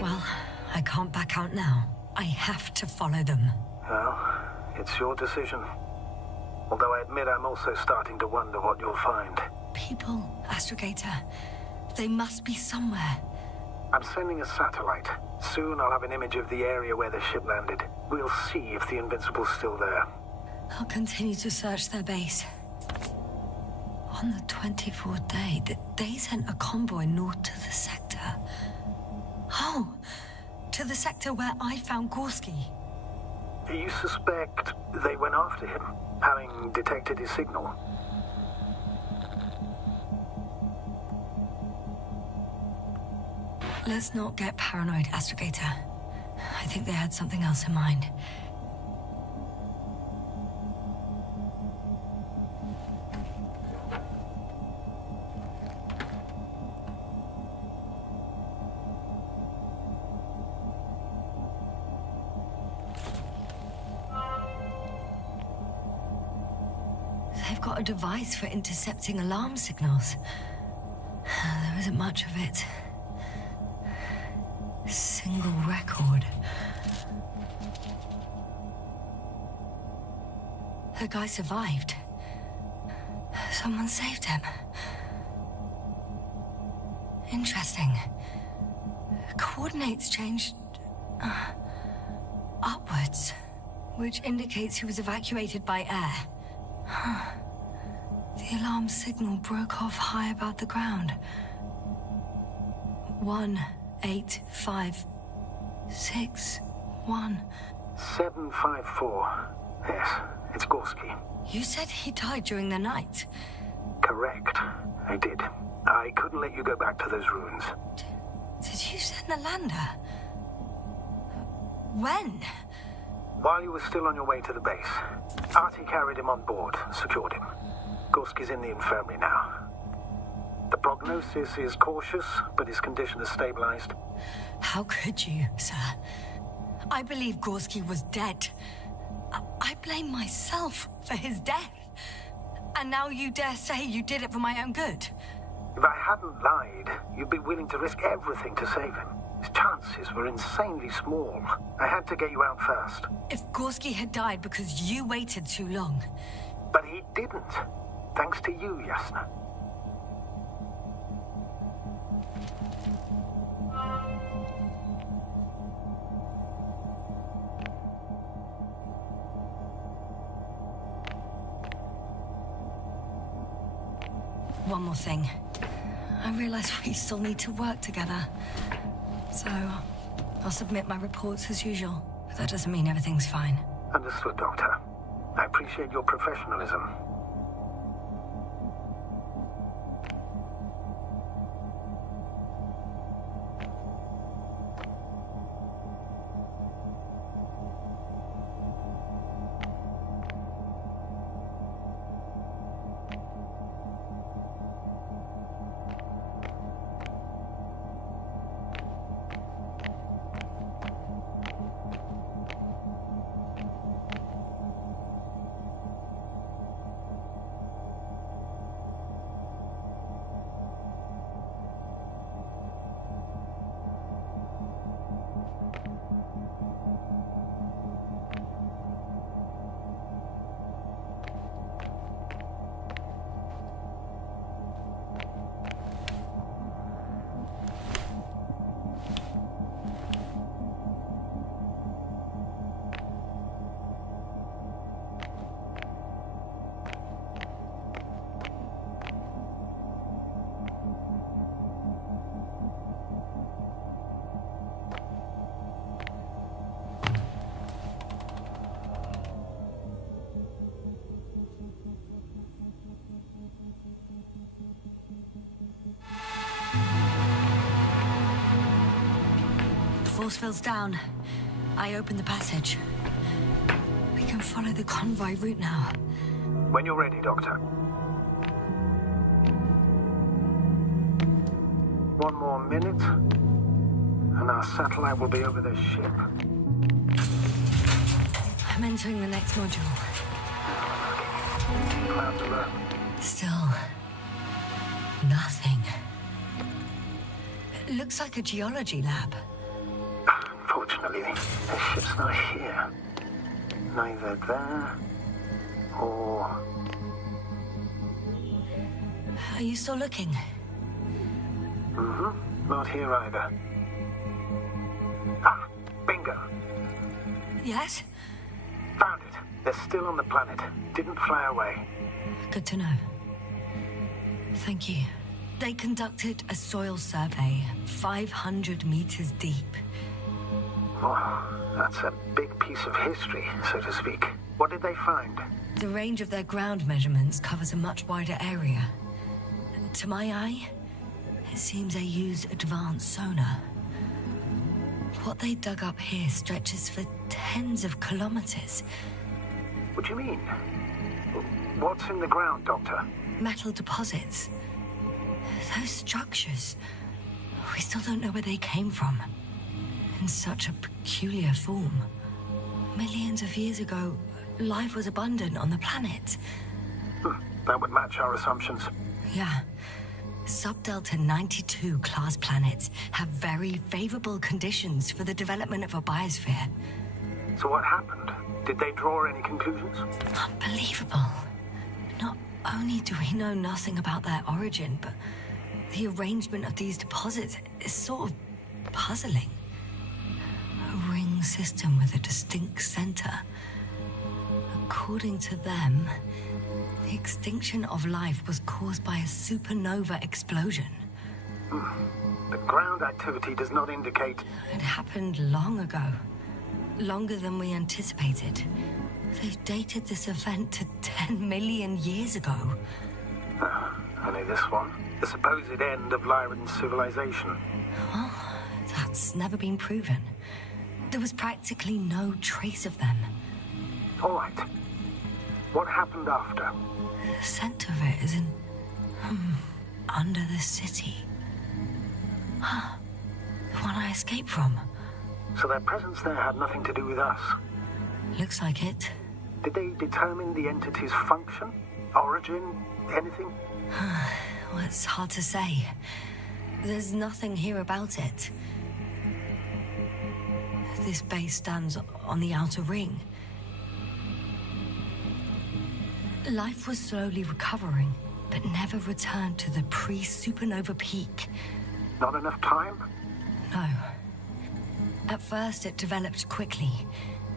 Well, I can't back out now. I have to follow them. Well, it's your decision. Although I admit I'm also starting to wonder what you'll find. People, Astrogator. They must be somewhere. I'm sending a satellite. Soon I'll have an image of the area where the ship landed. We'll see if the Invincible's still there. I'll continue to search their base. On the 24th day, they sent a convoy north to the sector. Oh, to the sector where I found Gorski. You suspect they went after him, having detected his signal? Let's not get paranoid, Astrogator. I think they had something else in mind. They've got a device for intercepting alarm signals. There isn't much of it. Single record. The guy survived. Someone saved him. Interesting. Coordinates changed upwards, which indicates he was evacuated by air. The alarm signal broke off high above the ground. 18561. 754. Yes, it's Gorski. You said he died during the night. Correct. I did. I couldn't let you go back to those ruins. Did you send the lander? When? While you were still on your way to the base, Artie carried him on board, secured him. Gorski's in the infirmary now. The prognosis is cautious, but his condition has stabilized. How could you, sir? I believe Gorski was dead. I blame myself for his death. And now you dare say you did it for my own good? If I hadn't lied, you'd be willing to risk everything to save him. His chances were insanely small. I had to get you out first. If Gorski had died because you waited too long... But he didn't. Thanks to you, Yasna. One more thing. I realize we still need to work together. So, I'll submit my reports as usual. But that doesn't mean everything's fine. Understood, Doctor. I appreciate your professionalism. force field's down. I opened the passage. We can follow the convoy route now. When you're ready, Doctor. One more minute, and our satellite will be over the ship. I'm entering the next module. Klaw'Tula. Still, nothing. It looks like a geology lab. Unfortunately, the ship's not here. Neither there or... Are you still looking? Not here either. Ah, bingo. Yes? Found it. They're still on the planet. Didn't fly away. Good to know. Thank you. They conducted a soil survey 500 meters deep. Oh, that's a big piece of history, so to speak. What did they find? The range of their ground measurements covers a much wider area. To my eye, it seems they use advanced sonar. What they dug up here stretches for tens of kilometers. What do you mean? What's in the ground, Doctor? Metal deposits. Those structures. We still don't know where they came from. In such a peculiar form. Millions of years ago, life was abundant on the planet. That would match our assumptions. Yeah. Subdelta 92 class planets have very favorable conditions for the development of a biosphere. So what happened? Did they draw any conclusions? Unbelievable. Not only do we know nothing about their origin, but the arrangement of these deposits is sort of puzzling. A ring system with a distinct center. According to them, the extinction of life was caused by a supernova explosion. The ground activity does not indicate... It happened long ago. Longer than we anticipated. They've dated this event to 10 million years ago. Only this one? The supposed end of Lyran's civilization. Well, that's never been proven. There was practically no trace of them. All right. What happened after? The center of it is in... under the city. Huh. The one I escaped from. So their presence there had nothing to do with us? Looks like it. Did they determine the entity's function? Origin? Anything? Well, it's hard to say. There's nothing here about it. This base stands on the outer ring. Life was slowly recovering, but never returned to the pre-supernova peak. Not enough time? No. At first, it developed quickly,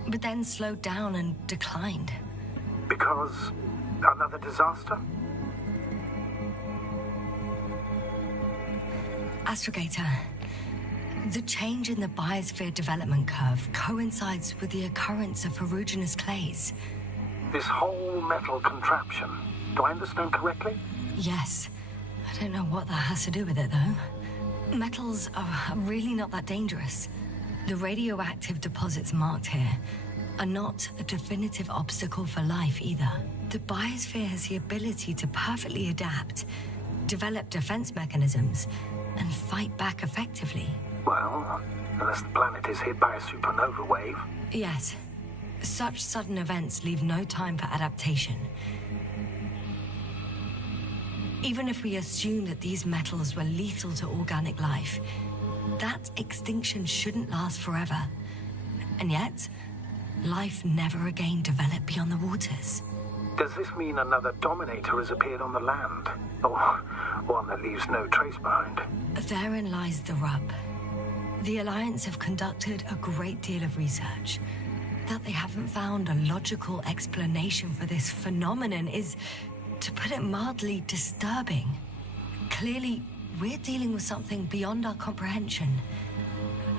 but then slowed down and declined. Because another disaster? Astrogator, the change in the biosphere development curve coincides with the occurrence of ferruginous clays. This whole metal contraption, do I understand correctly? Yes. I don't know what that has to do with it, though. Metals are really not that dangerous. The radioactive deposits marked here are not a definitive obstacle for life either. The biosphere has the ability to perfectly adapt, develop defense mechanisms, and fight back effectively. Well, unless the planet is hit by a supernova wave. Yes. Such sudden events leave no time for adaptation. Even if we assume that these metals were lethal to organic life, that extinction shouldn't last forever. And yet, life never again developed beyond the waters. Does this mean another dominator has appeared on the land? Or one that leaves no trace behind? Therein lies the rub. The Alliance have conducted a great deal of research. That they haven't found a logical explanation for this phenomenon is, to put it mildly, disturbing. Clearly, we're dealing with something beyond our comprehension.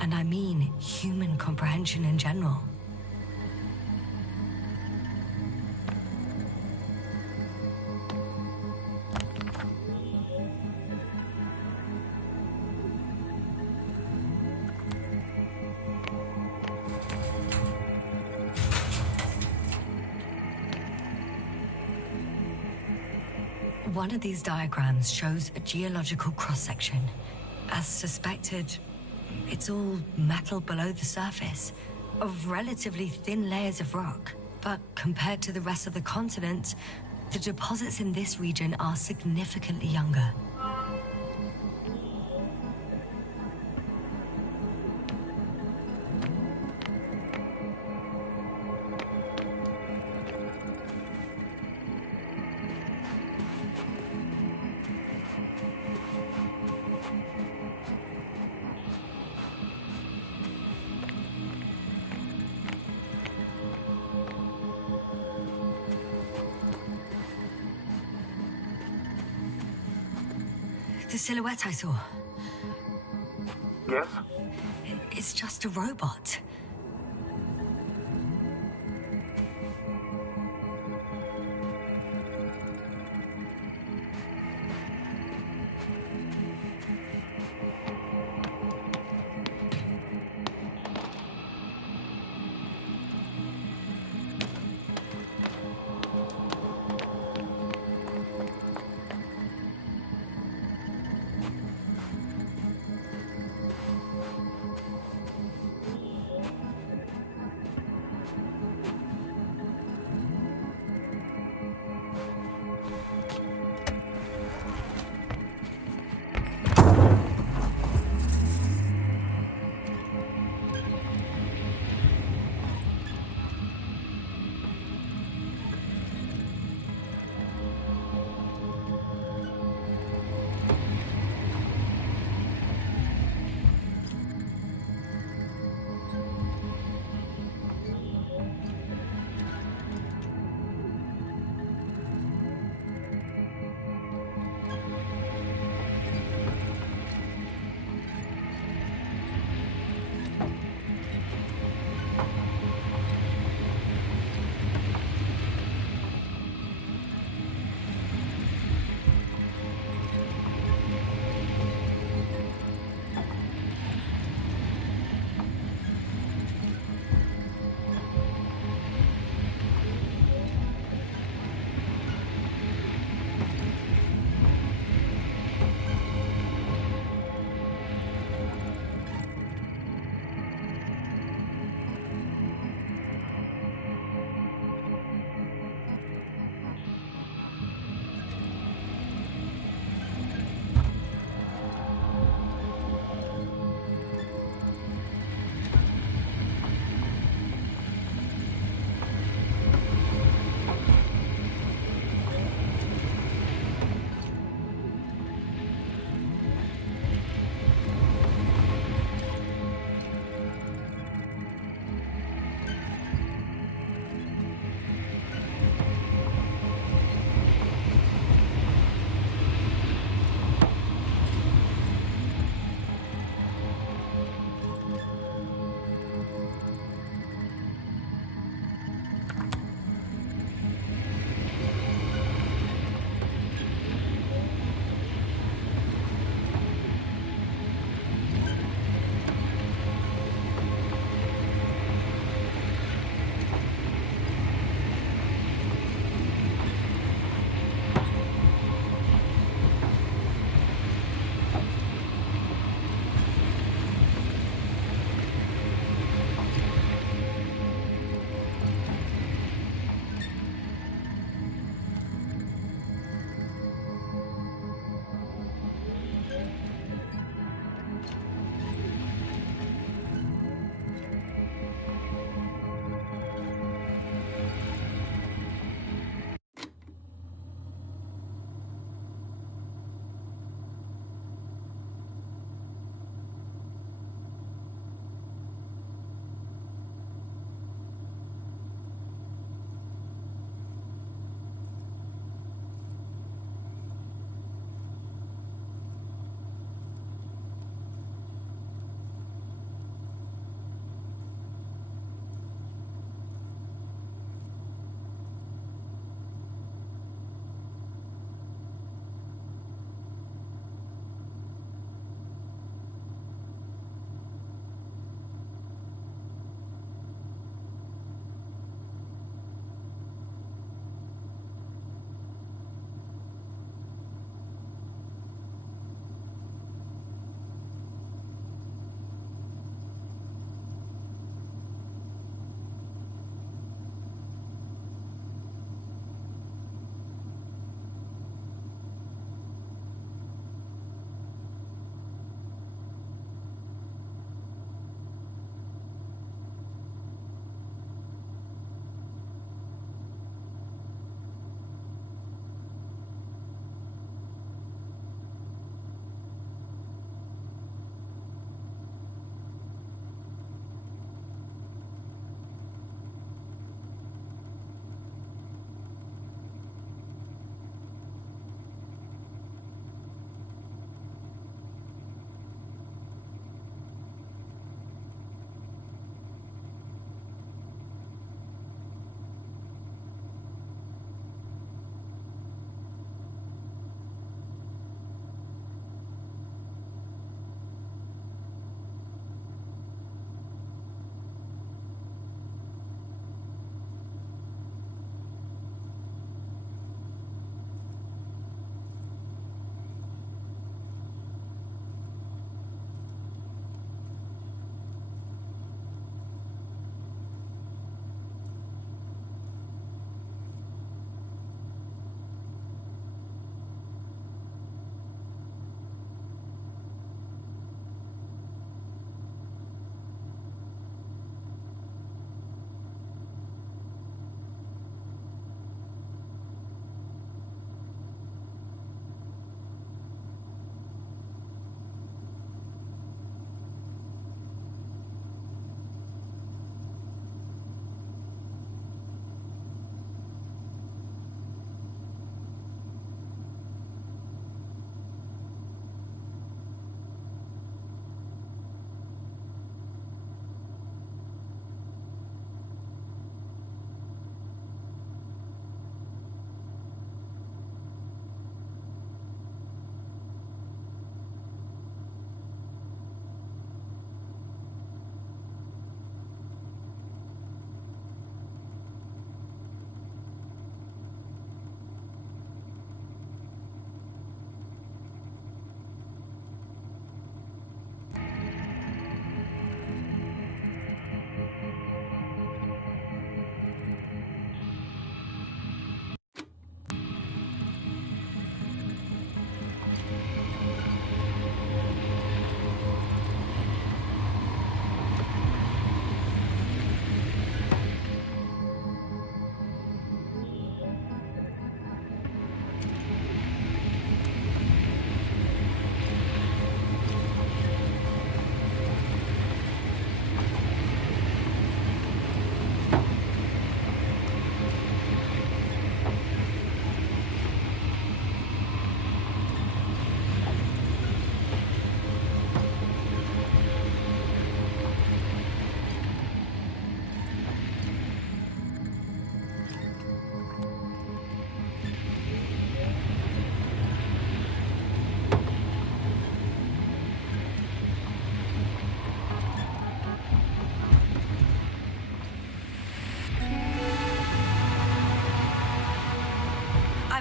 And I mean human comprehension in general. One of these diagrams shows a geological cross-section. As suspected, it's all metal below the surface, of relatively thin layers of rock. But compared to the rest of the continent, the deposits in this region are significantly younger. The silhouette I saw. Yes? It's just a robot.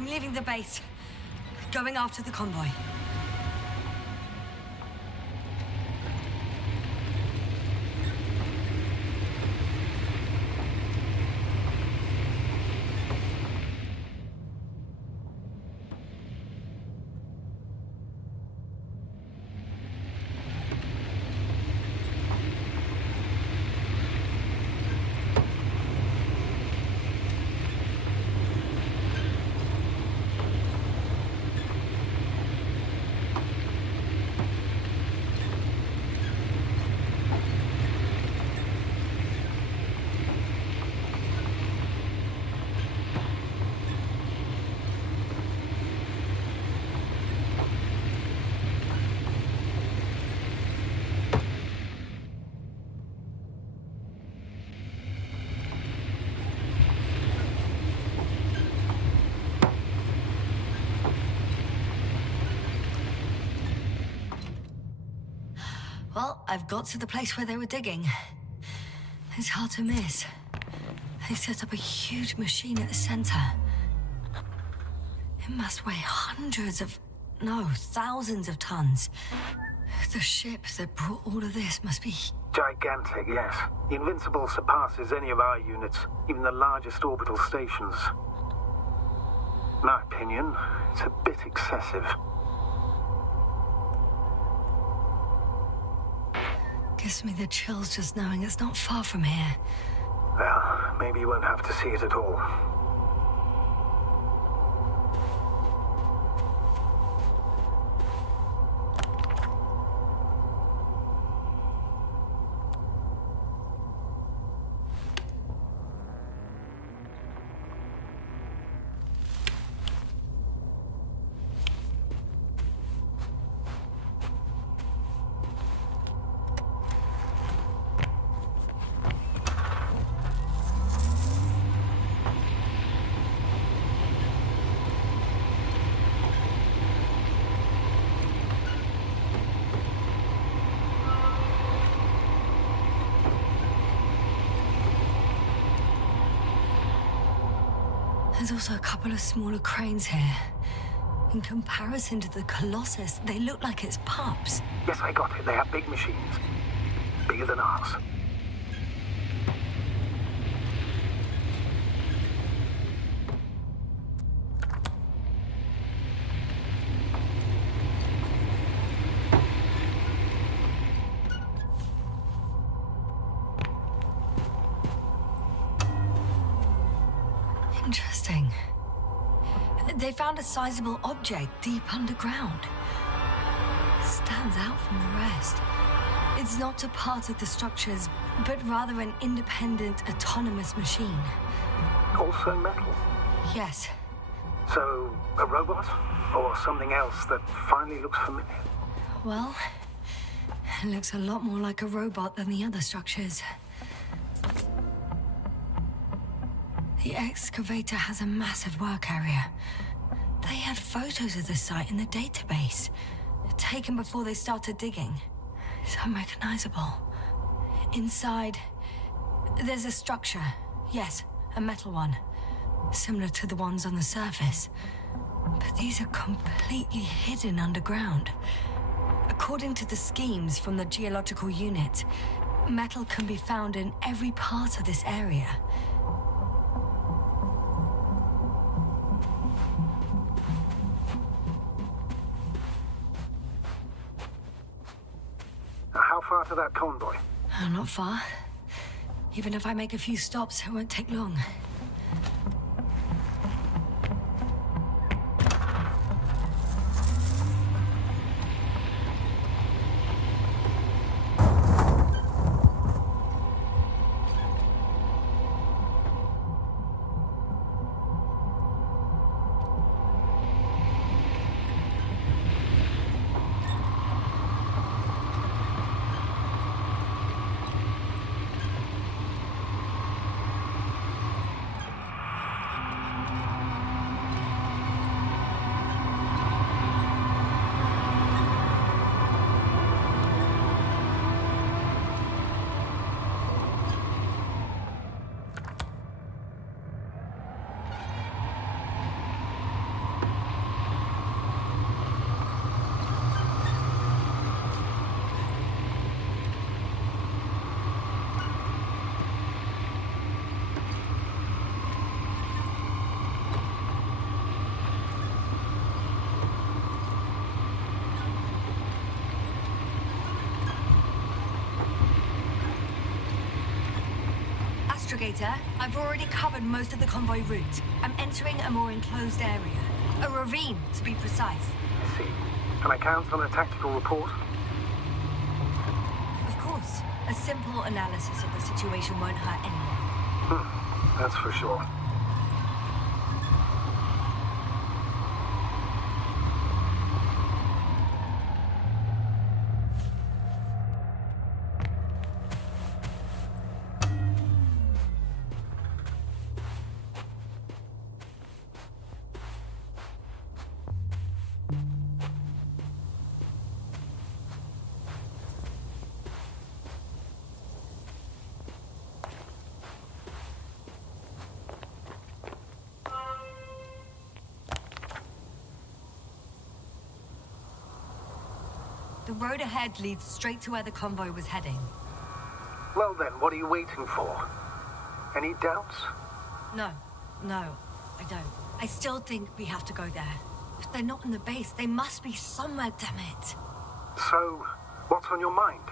leaving the base. Going after the convoy. Well, I've got to the place where they were digging. It's hard to miss. They set up a huge machine at the center. It must weigh thousands of tons. The ship that brought all of this must be... Gigantic, yes. The Invincible surpasses any of our units, even the largest orbital stations. In my opinion, it's a bit excessive. Gives me the chills just knowing it's not far from here. Well, maybe you won't have to see it at all. There's also a couple of smaller cranes here. In comparison to the Colossus, they look like it's pups. Yes, I got it. They have big machines. Bigger than ours. Interesting. They found a sizable object deep underground. Stands out from the rest. It's not a part of the structures, but rather an independent, autonomous machine. Also metal? Yes. So, a robot? Or something else that finally looks familiar? Well, it looks a lot more like a robot than the other structures. The excavator has a massive work area. They had photos of the site in the database, taken before they started digging. It's unrecognizable. Inside, there's a structure. Yes, a metal one, similar to the ones on the surface. But these are completely hidden underground. According to the schemes from the geological unit, metal can be found in every part of this area. How far to that convoy? Oh, not far. Even if I make a few stops, it won't take long. Astragator, I've already covered most of the convoy route. I'm entering a more enclosed area. A ravine, to be precise. I see. Can I count on a tactical report? Of course. A simple analysis of the situation won't hurt anyone. That's for sure. The road ahead leads straight to where the convoy was heading. Well then, what are you waiting for? Any doubts? No, I don't. I still think we have to go there. If they're not in the base, they must be somewhere, damn it. So, what's on your mind?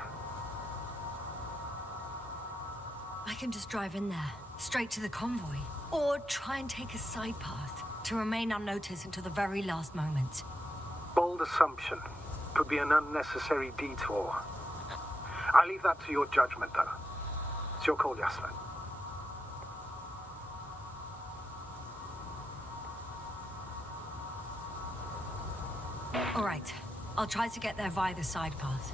I can just drive in there, straight to the convoy. Or try and take a side path to remain unnoticed until the very last moment. Bold assumption. Could be an unnecessary detour. I leave that to your judgment, though. It's your call, Yasna. All right. I'll try to get there via the side path.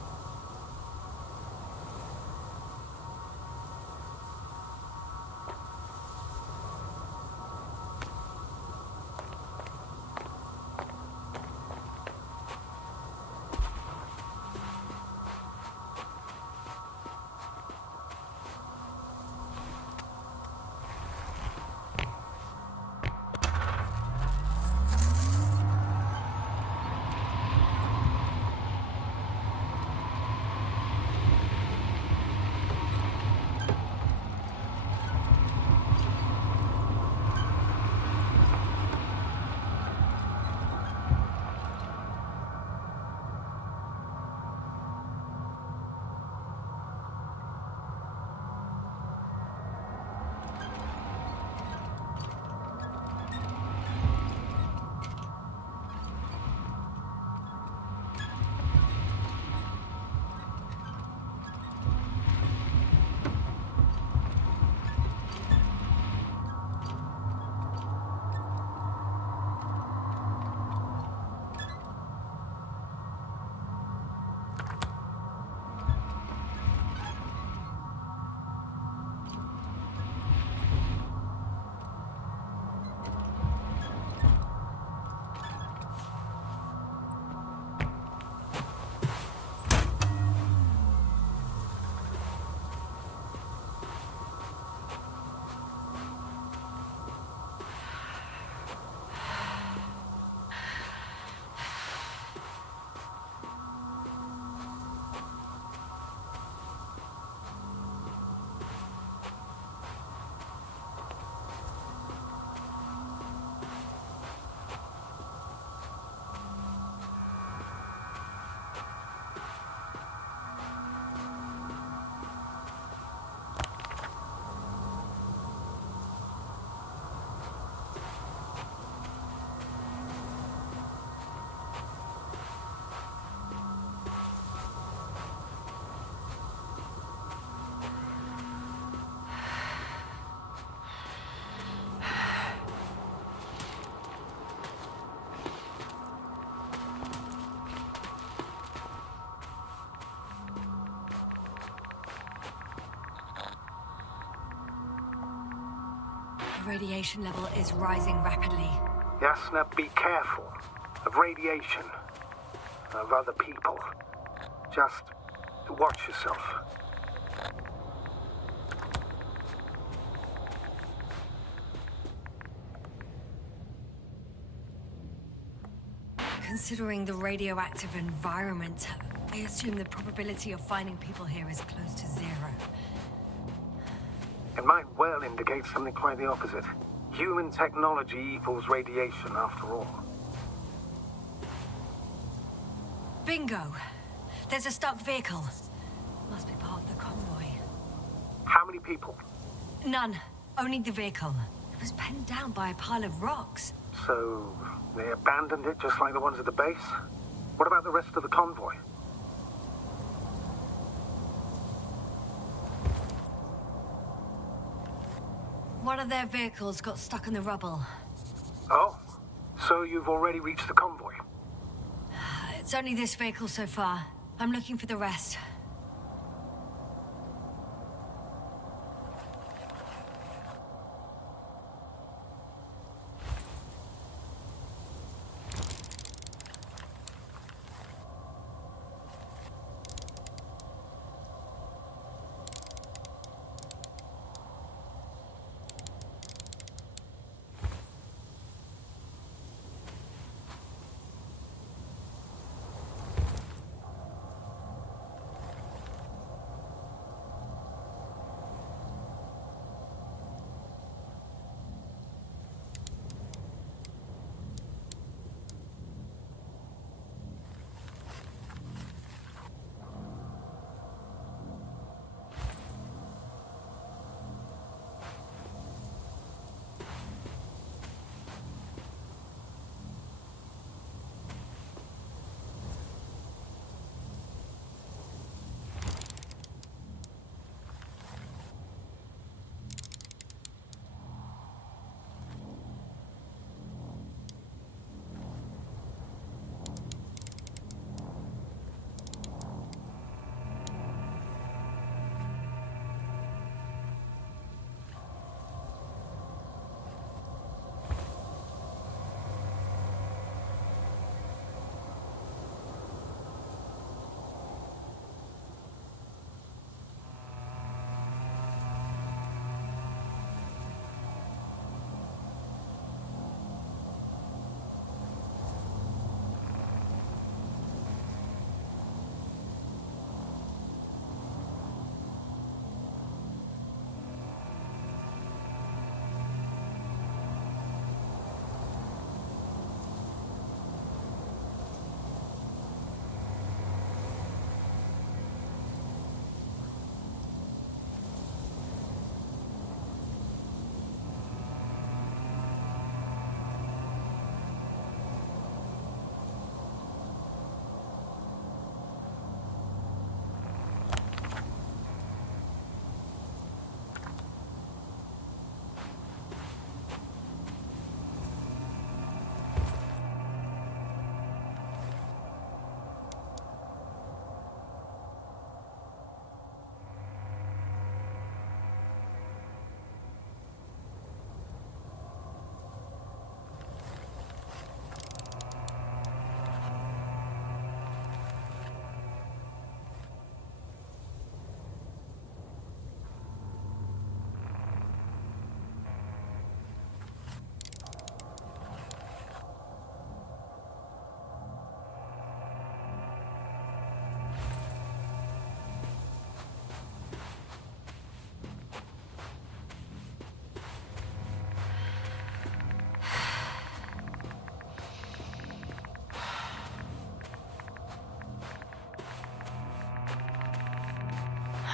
The radiation level is rising rapidly. Yasna, be careful of radiation, of other people. Just watch yourself. Considering the radioactive environment, I assume the probability of finding people here is close to zero. It might well indicate something quite the opposite. Human technology equals radiation, after all. Bingo! There's a stuck vehicle. Must be part of the convoy. How many people? None. Only the vehicle. It was penned down by a pile of rocks. So, they abandoned it just like the ones at the base? What about the rest of the convoy? One of their vehicles got stuck in the rubble. Oh, so you've already reached the convoy? It's only this vehicle so far. I'm looking for the rest.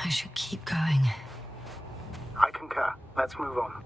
I should keep going. I concur. Let's move on.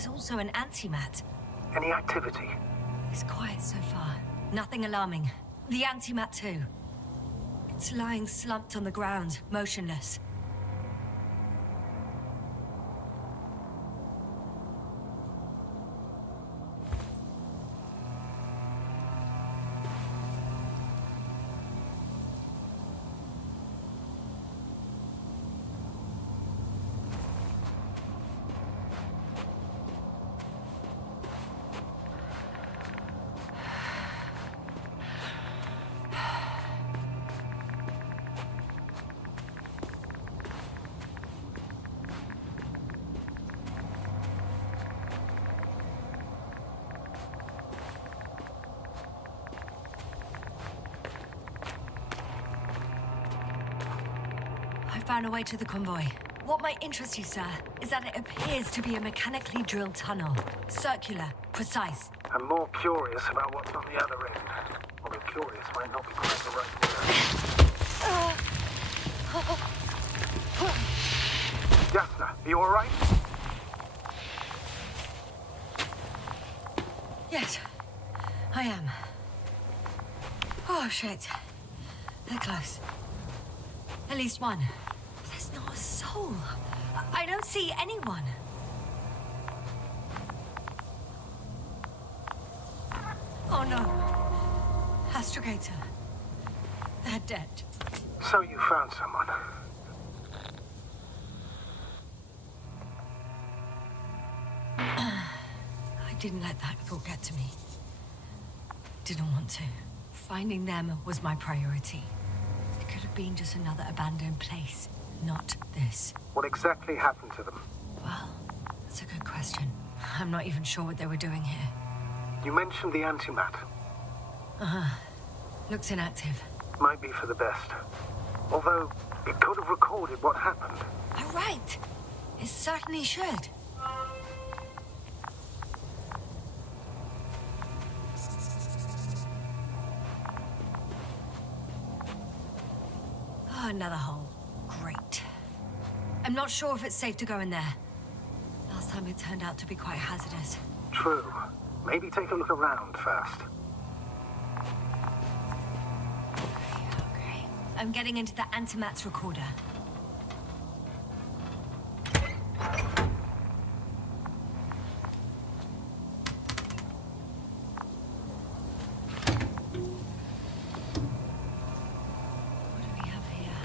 There's also an antimat. Any activity? It's quiet so far. Nothing alarming. The antimat too. It's lying slumped on the ground, motionless. found a way to the convoy. What might interest you, sir, is that it appears to be a mechanically drilled tunnel. Circular, precise. I'm more curious about what's on the other end. Although curious might not be quite the right word. Jasna, you alright? Yes, I am. Oh, shit. They're close. At least one. There's not a soul. I don't see anyone. Oh, no. Astrogator. They're dead. So you found someone. I didn't let that thought get to me. Didn't want to. Finding them was my priority. It could have been just another abandoned place, not this. What exactly happened to them? Well, that's a good question. I'm not even sure what they were doing here. You mentioned the antimat. Looks inactive. Might be for the best. Although, it could have recorded what happened. Oh, right. It certainly should. Oh, another hole. Great. I'm not sure if it's safe to go in there. Last time it turned out to be quite hazardous. True. Maybe take a look around first. Okay. I'm getting into the antimat's recorder. What do we have here?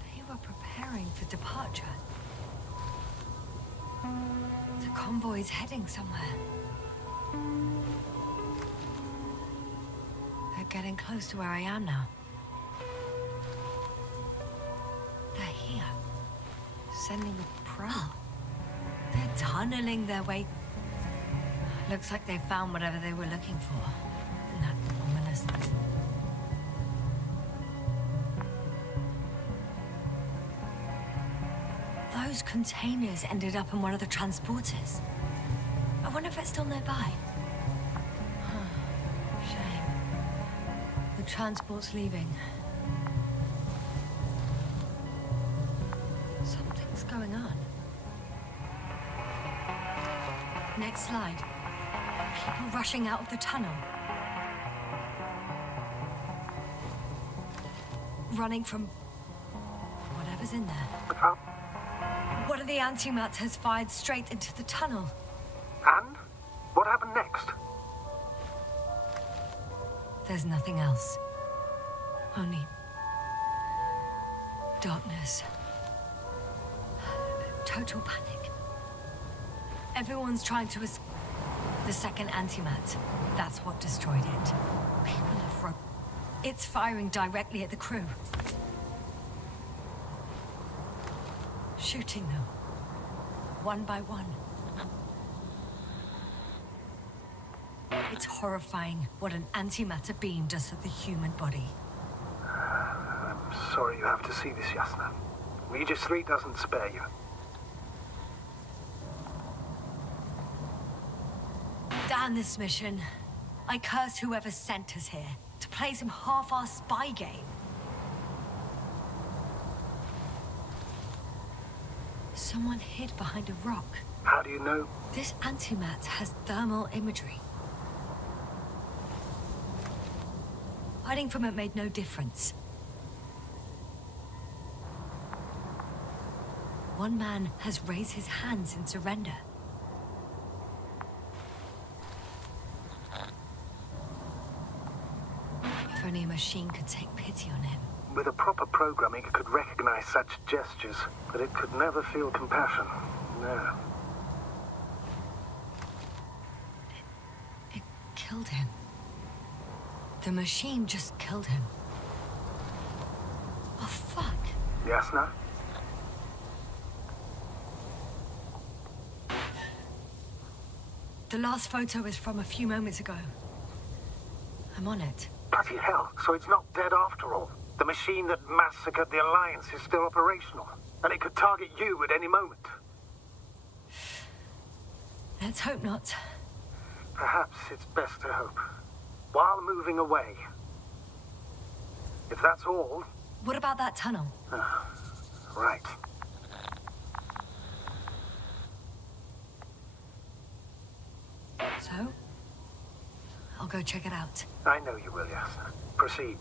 They were preparing for departure. The convoy's heading somewhere. They're getting close to where I am now. They're here. Sending a probe. They're tunneling their way. Looks like they found whatever they were looking for. And that ominous... Those containers ended up in one of the transporters. I wonder if it's still nearby. Shame. The transport's leaving. Something's going on. Next slide. People rushing out of the tunnel. Running from whatever's in there. One of the antimats has fired straight into the tunnel. And? What happened next? There's nothing else. Only... darkness. Total panic. Everyone's trying to escape. The second antimat. That's what destroyed it. People are It's firing directly at the crew. Shooting them. One by one. It's horrifying what an antimatter beam does to the human body. I'm sorry you have to see this, Jasna. Regis 3 doesn't spare you. Damn this mission. I curse whoever sent us here to play some half-assed spy game. Someone hid behind a rock. How do you know? This antimat has thermal imagery. Hiding from it made no difference. One man has raised his hands in surrender. If only a machine could take pity on him. With a proper programming, it could recognize such gestures, but it could never feel compassion. No. It killed him. The machine just killed him. Oh, fuck. Jasna? The last photo is from a few moments ago. I'm on it. Bloody hell, so it's not dead after all. The machine that massacred the Alliance is still operational, and it could target you at any moment. Let's hope not. Perhaps it's best to hope. While moving away. If that's all... What about that tunnel? Right. So? I'll go check it out. I know you will, yes. Proceed.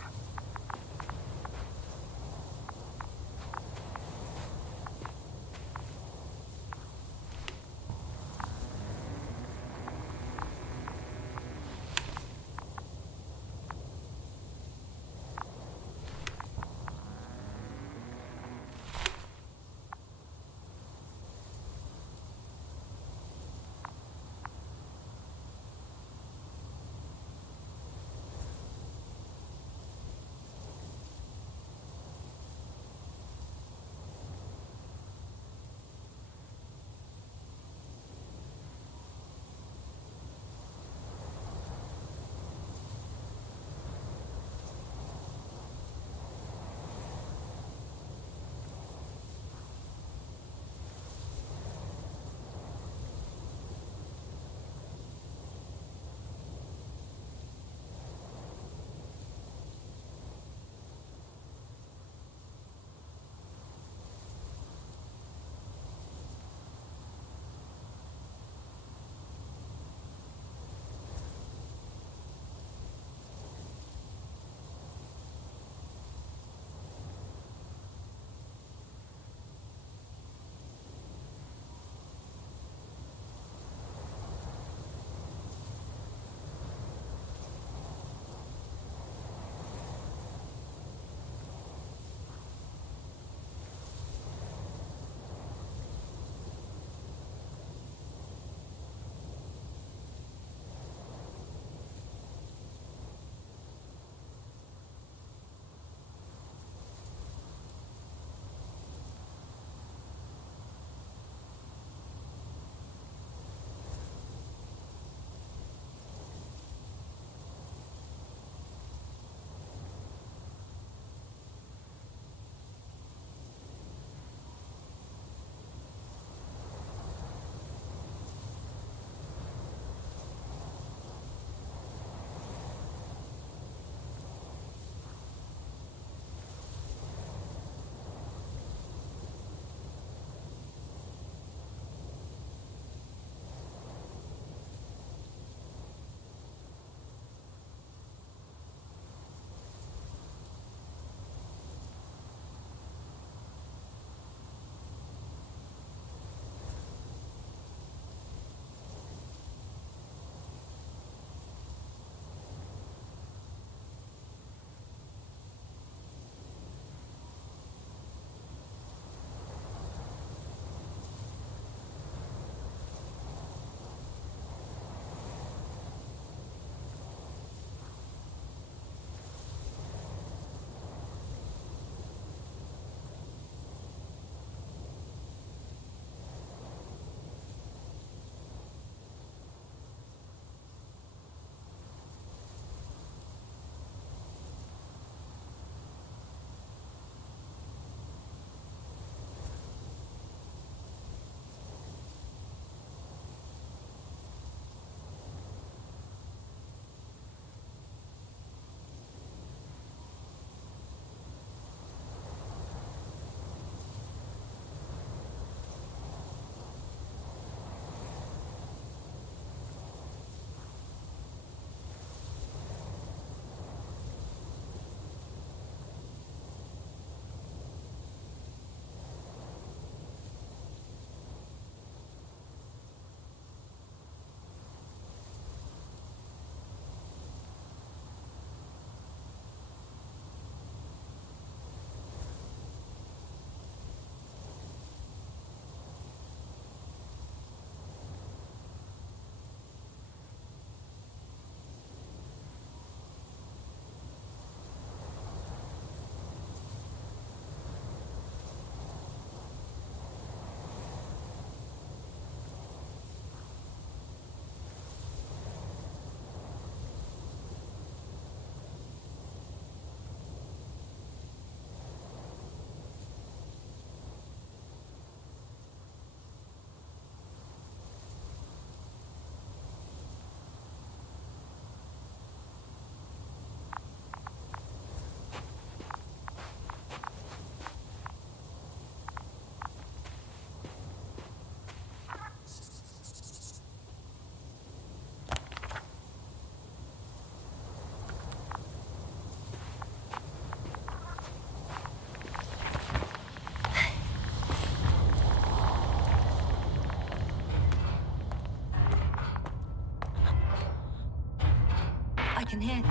can hear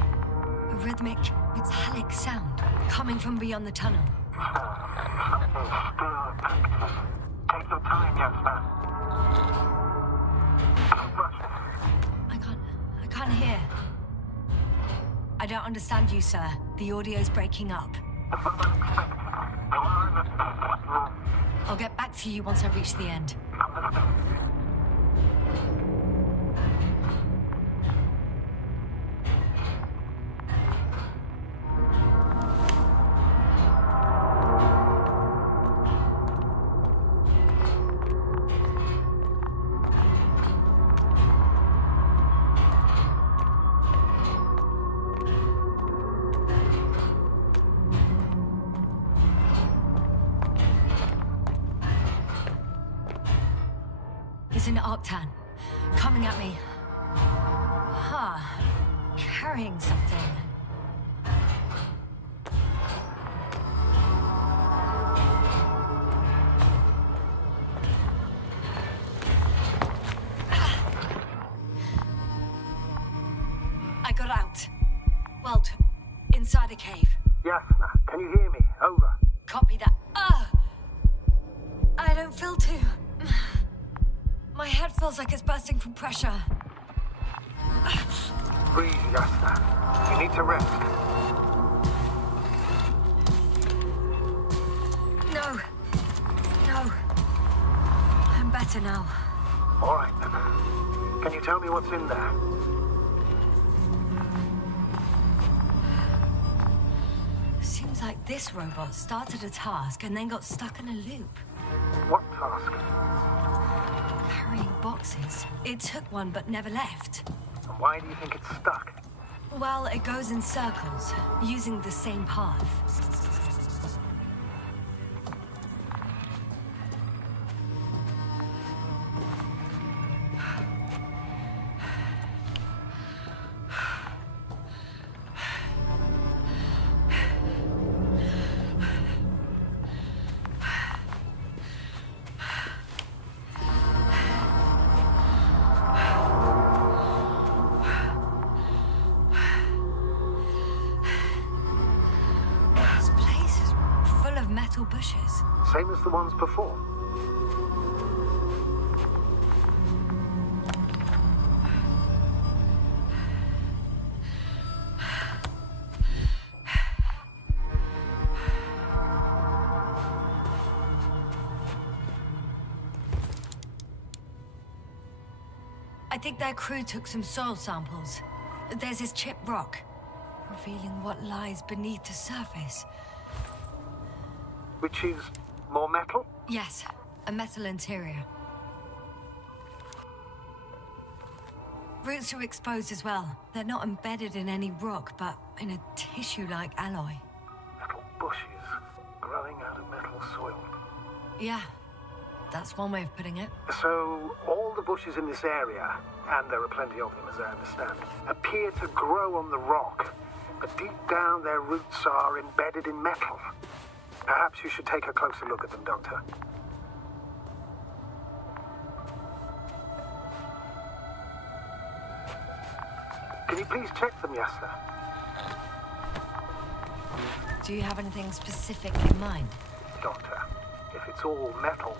a rhythmic, metallic sound coming from beyond the tunnel. Take your time, young man. I can't hear. I don't understand you, sir. The audio's breaking up. I'll get back to you once I reach the end. It's an Octan, coming at me. Huh, carrying something. I got out. Well, inside a cave. Yasna, can you hear me? Over. Copy that. I don't feel too... My head feels like it's bursting from pressure. Breathe, Yasna. You need to rest. No. I'm better now. All right, then. Can you tell me what's in there? Seems like this robot started a task and then got stuck in a loop. What task? Carrying boxes. It took one but never left. And why do you think it's stuck? Well, it goes in circles, using the same path. Bushes. Same as the ones before. I think their crew took some soil samples. There's this chipped rock, revealing what lies beneath the surface. Which is more metal? Yes, a metal interior. Roots are exposed as well. They're not embedded in any rock, but in a tissue-like alloy. Metal bushes growing out of metal soil. Yeah, that's one way of putting it. So, all the bushes in this area, and there are plenty of them as I understand, appear to grow on the rock, but deep down their roots are embedded in metal. Perhaps you should take a closer look at them, Doctor. Can you please check them, Yasna? Do you have anything specific in mind? Doctor, if it's all metal...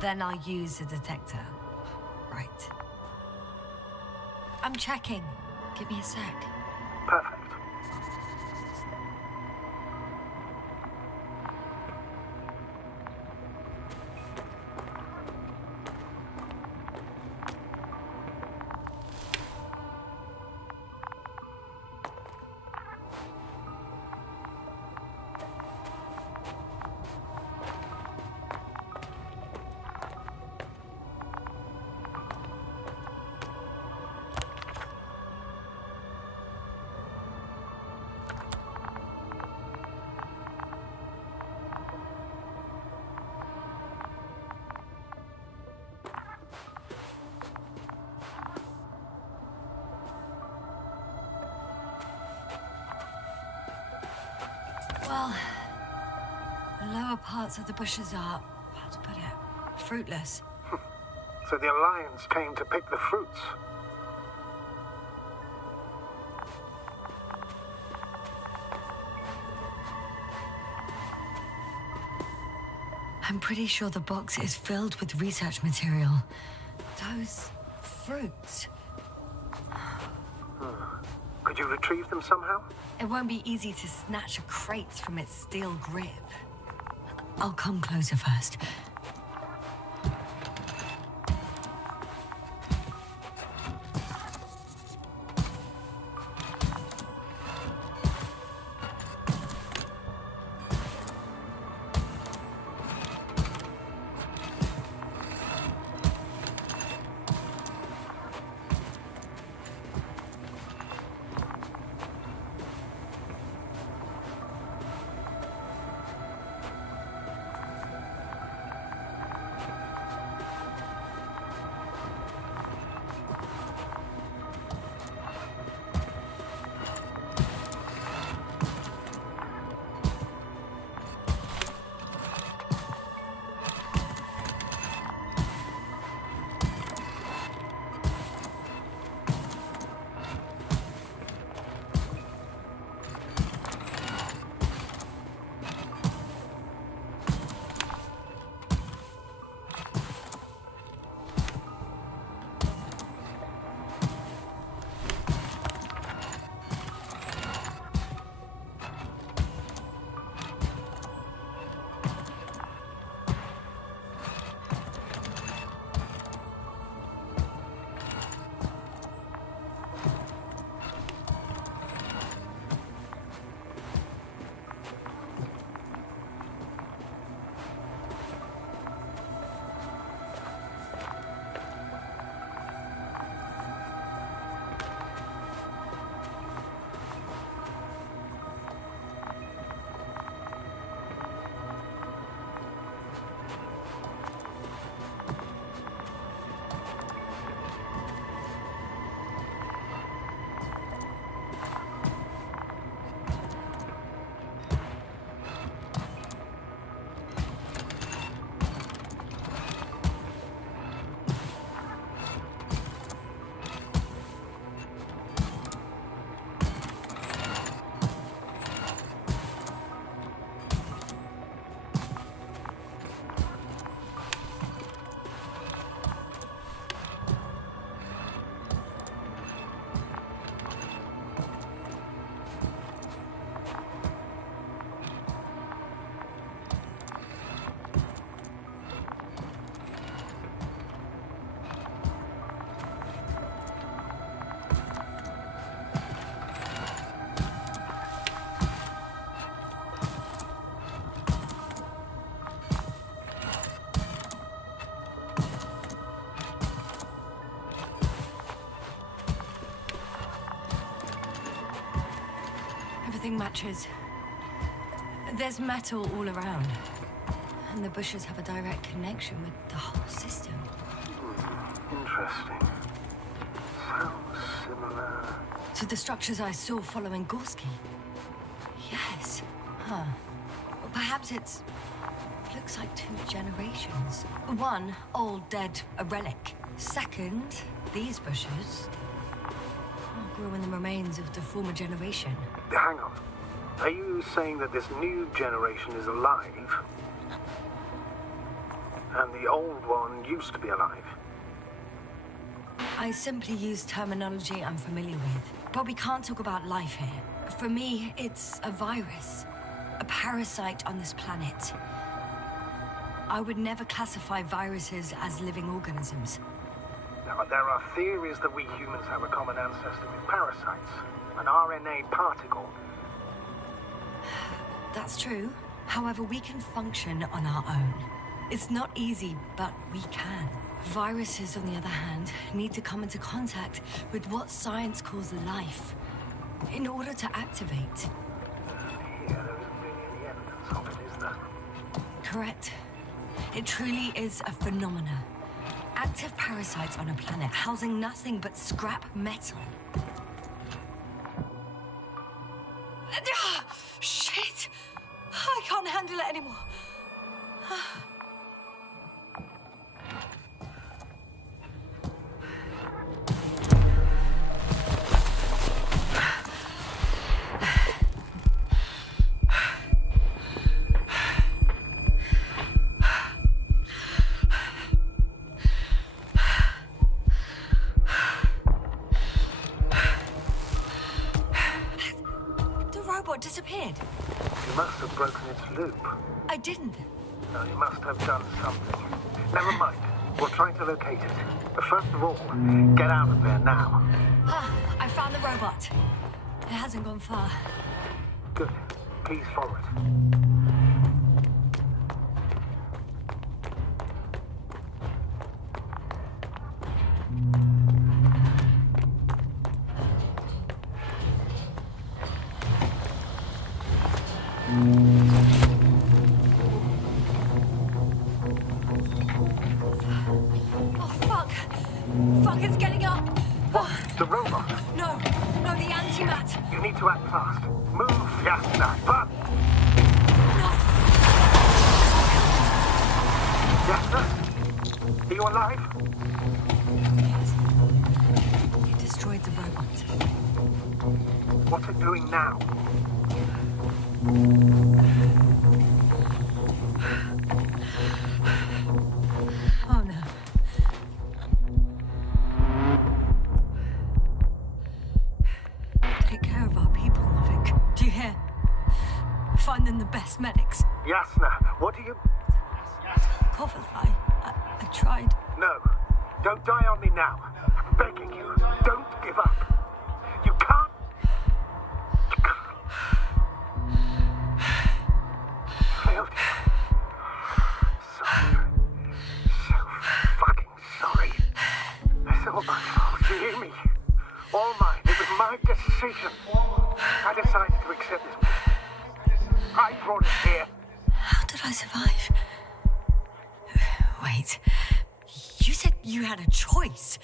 Then I'll use a detector. Right. I'm checking. Give me a sec. Perfect. Well, the lower parts of the bushes are, how to put it, fruitless. So the Alliance came to pick the fruits. I'm pretty sure the box is filled with research material. Those fruits. Could you retrieve them somehow? It won't be easy to snatch a crate from its steel grip. I'll come closer first. Everything matches. There's metal all around. And the bushes have a direct connection with the whole system. Interesting. Sounds similar. To the structures I saw following Gorski. Yes. Huh. Well, perhaps it's... looks like 2 generations. One, old, dead, a relic. Second, these bushes grew in the remains of the former generation. Hang on. Are you saying that this new generation is alive? And the old one used to be alive? I simply use terminology I'm familiar with. But we can't talk about life here. For me, it's a virus. A parasite on this planet. I would never classify viruses as living organisms. Now, there are theories that we humans have a common ancestor with parasites. An RNA particle. That's true. However, we can function on our own. It's not easy, but we can. Viruses, on the other hand, need to come into contact with what science calls life in order to activate. Yeah, there isn't really any evidence of it, is there? Correct. It truly is a phenomena. Active parasites on a planet housing nothing but scrap metal. Shit! I can't handle it anymore. You must have broken its loop. I didn't. No, you must have done something. Never mind. We'll try to locate it. But first of all, get out of there now. Ah, I found the robot. It hasn't gone far. Good. Please follow it. Oh, fuck. Fuck, it's getting up. Oh, The robot. no, no, the antimat. You need to act fast. Move, Yasna. But No. Yasna? Are you alive? Yes. It destroyed the robot. What's it doing now? Oh, no. Take care of our people, Novik. Do you hear? Find them the best medics. Yasna, what do you... Coverlie, I tried. No. Don't die on me now. I'm begging you. Don't give up. You can't... You can't. Failed you. Sorry. So fucking sorry. It's all my fault. You hear me? All mine. It was my decision. I decided to accept this mission. I brought it here. How did I survive? Wait. You said you had a choice.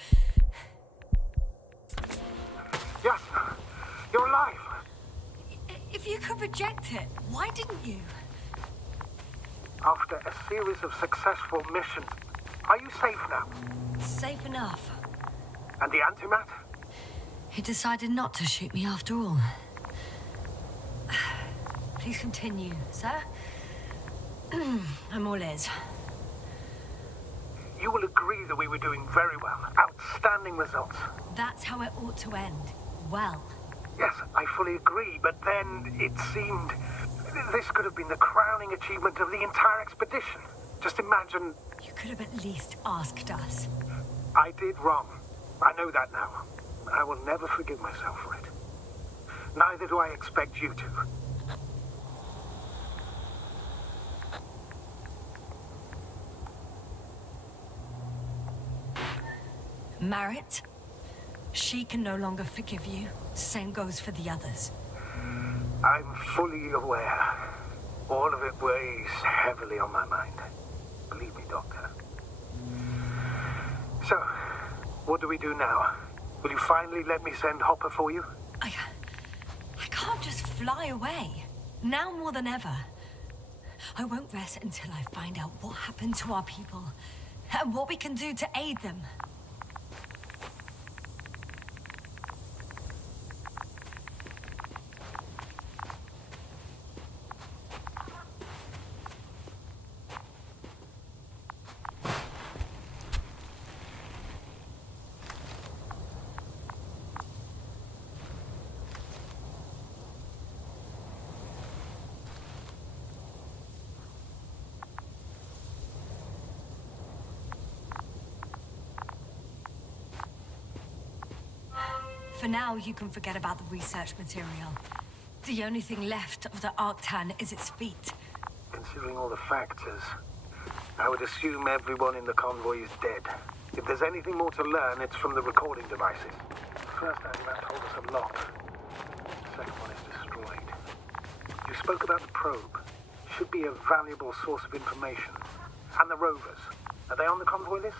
Yes, you're alive. If you could reject it, why didn't you? After a series of successful missions, are you safe now? Safe enough. And the antimat? He decided not to shoot me after all. Please continue, sir. I'm all ears. You will agree that we were doing very well. Outstanding results. That's how it ought to end. Well. Yes, I fully agree, but then it seemed this could have been the crowning achievement of the entire expedition. Just imagine... You could have at least asked us. I did wrong. I know that now. I will never forgive myself for it. Neither do I expect you to. Marit, she can no longer forgive you. Same goes for the others. I'm fully aware. All of it weighs heavily on my mind. Believe me, Doctor. So, what do we do now? Will you finally let me send Hopper for you? I can't just fly away. Now more than ever. I won't rest until I find out what happened to our people and what we can do to aid them. For now, you can forget about the research material. The only thing left of the Arctan is its feet. Considering all the factors, I would assume everyone in the convoy is dead. If there's anything more to learn, it's from the recording devices. The first antimat told us a lot. The second one is destroyed. You spoke about the probe. Should be a valuable source of information. And the rovers. Are they on the convoy list?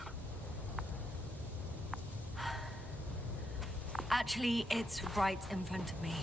Actually, it's right in front of me.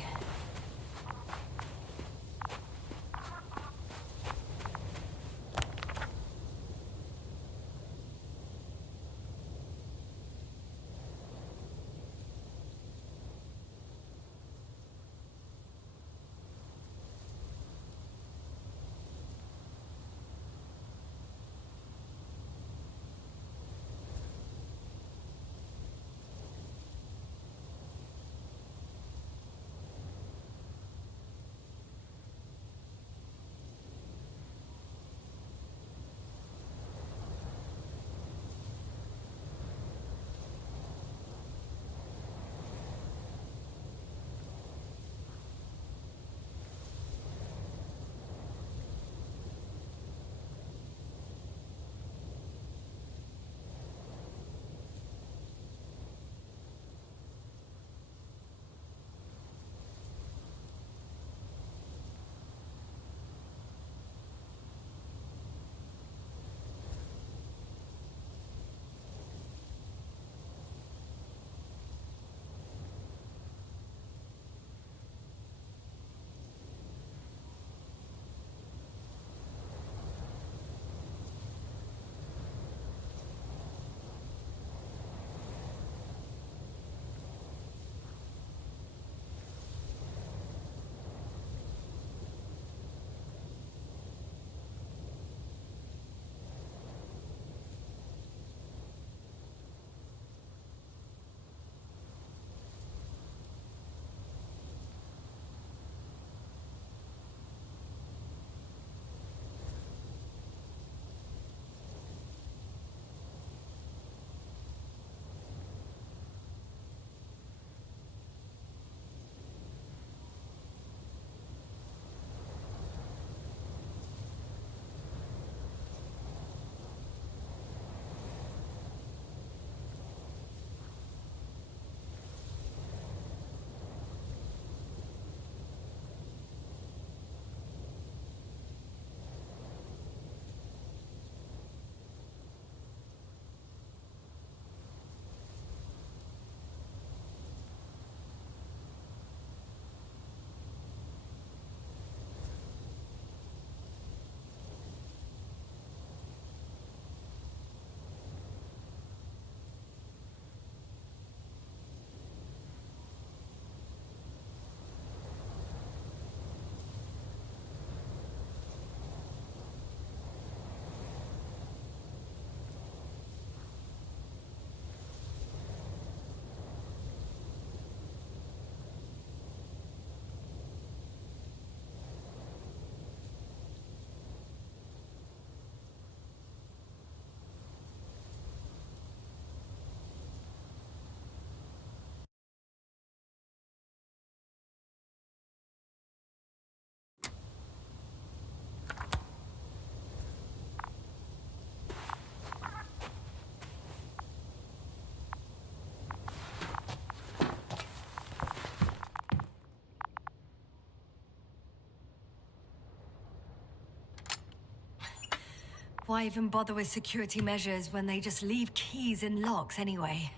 Why even bother with security measures when they just leave keys in locks anyway?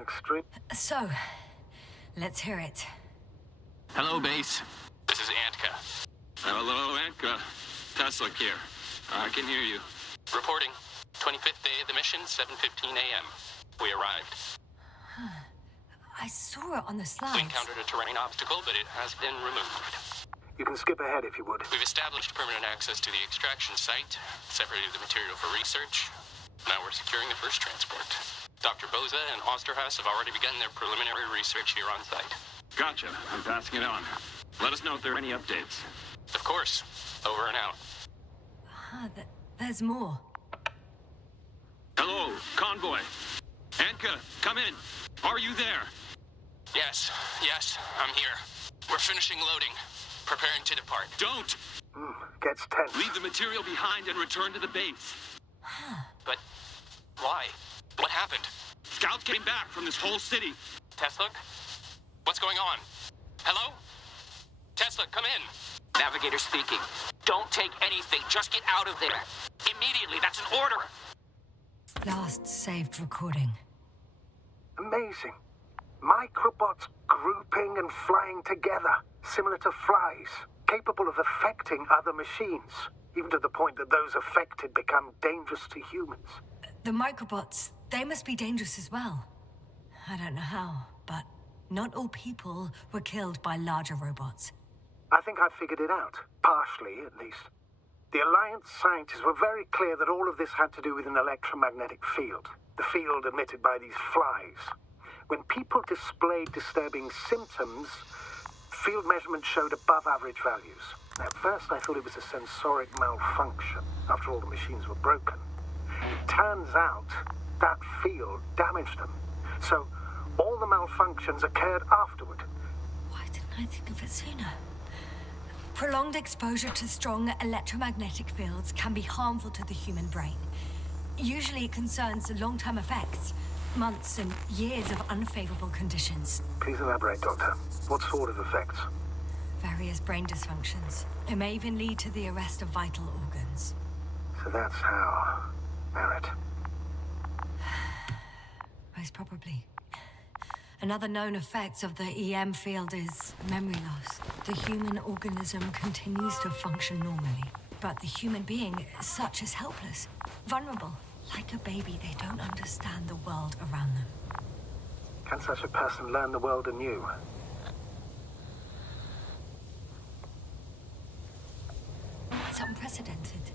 Extreme. So, let's hear it. Hello, base. This is Antka. Hello, Antka. Tesla here. I can hear you. Reporting. 25th day of the mission, 7:15 a.m. We arrived. I saw it on the We slides. encountered a terrain obstacle, but it has been removed. You can skip ahead if you would. We've established permanent access to the extraction site, separated the material for research. Now we're securing the first transport. Dr. Boza and Osterhaus have already begun their preliminary research here on site. Gotcha. I'm passing it on. Let us know if there are any updates. Of course. Over and out. There's more. Hello, convoy. Antka, come in. Are you there? Yes, I'm here. We're finishing loading. Preparing to depart. Don't! Gets tense. Leave the material behind and return to the base. But why? What happened? Scouts came back from this whole city. Tesla? What's going on? Hello? Tesla, come in. Navigator speaking. Don't take anything. Just get out of there. Immediately. That's an order. Last saved recording. Amazing. Microbots grouping and flying together, similar to flies, capable of affecting other machines, even to the point that those affected become dangerous to humans. The microbots, they must be dangerous as well. I don't know how, but not all people were killed by larger robots. I think I figured it out, partially at least. The Alliance scientists were very clear that all of this had to do with an electromagnetic field, the field emitted by these flies. When people displayed disturbing symptoms, field measurements showed above average values. At first, I thought it was a sensoric malfunction. After all, the machines were broken. It turns out that field damaged them. So, all the malfunctions occurred afterward. Why didn't I think of it sooner? Prolonged exposure to strong electromagnetic fields can be harmful to the human brain. Usually it concerns long-term effects, months and years of unfavorable conditions. Please elaborate, Doctor. What sort of effects? Various brain dysfunctions. It may even lead to the arrest of vital organs. So that's how... Barrett. Most probably. Another known effect of the EM field is memory loss. The human organism continues to function normally, but the human being as such is helpless, vulnerable. Like a baby, they don't understand the world around them. Can such a person learn the world anew? It's unprecedented.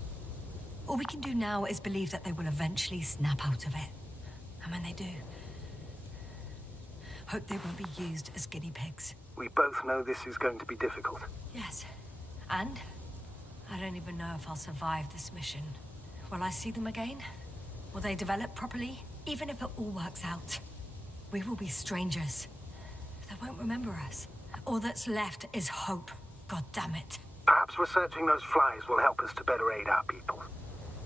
All we can do now is believe that they will eventually snap out of it. And when they do, hope they won't be used as guinea pigs. We both know this is going to be difficult. Yes. And I don't even know if I'll survive this mission. Will I see them again? Will they develop properly? Even if it all works out, we will be strangers. They won't remember us. All that's left is hope. God damn it. Perhaps researching those flies will help us to better aid our people.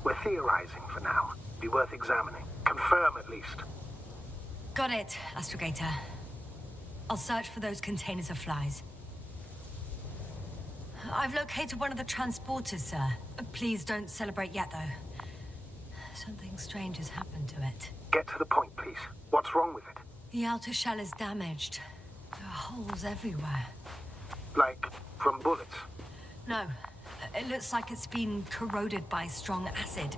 We're theorizing for now. Be worth examining. Confirm at least. Got it, Astrogator. I'll search for those containers of flies. I've located one of the transporters, sir. Please don't celebrate yet, though. Something strange has happened to it. Get to the point, please. What's wrong with it? The outer shell is damaged. There are holes everywhere. Like, from bullets? No. It looks like it's been corroded by strong acid.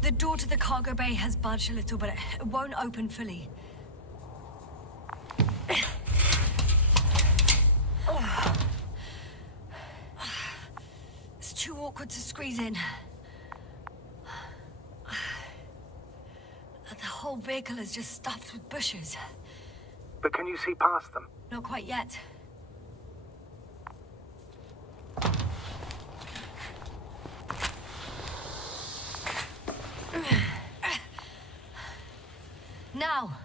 The door to the cargo bay has budged a little, but it won't open fully. It's too awkward to squeeze in. The whole vehicle is just stuffed with bushes. But can you see past them? Not quite yet. Now.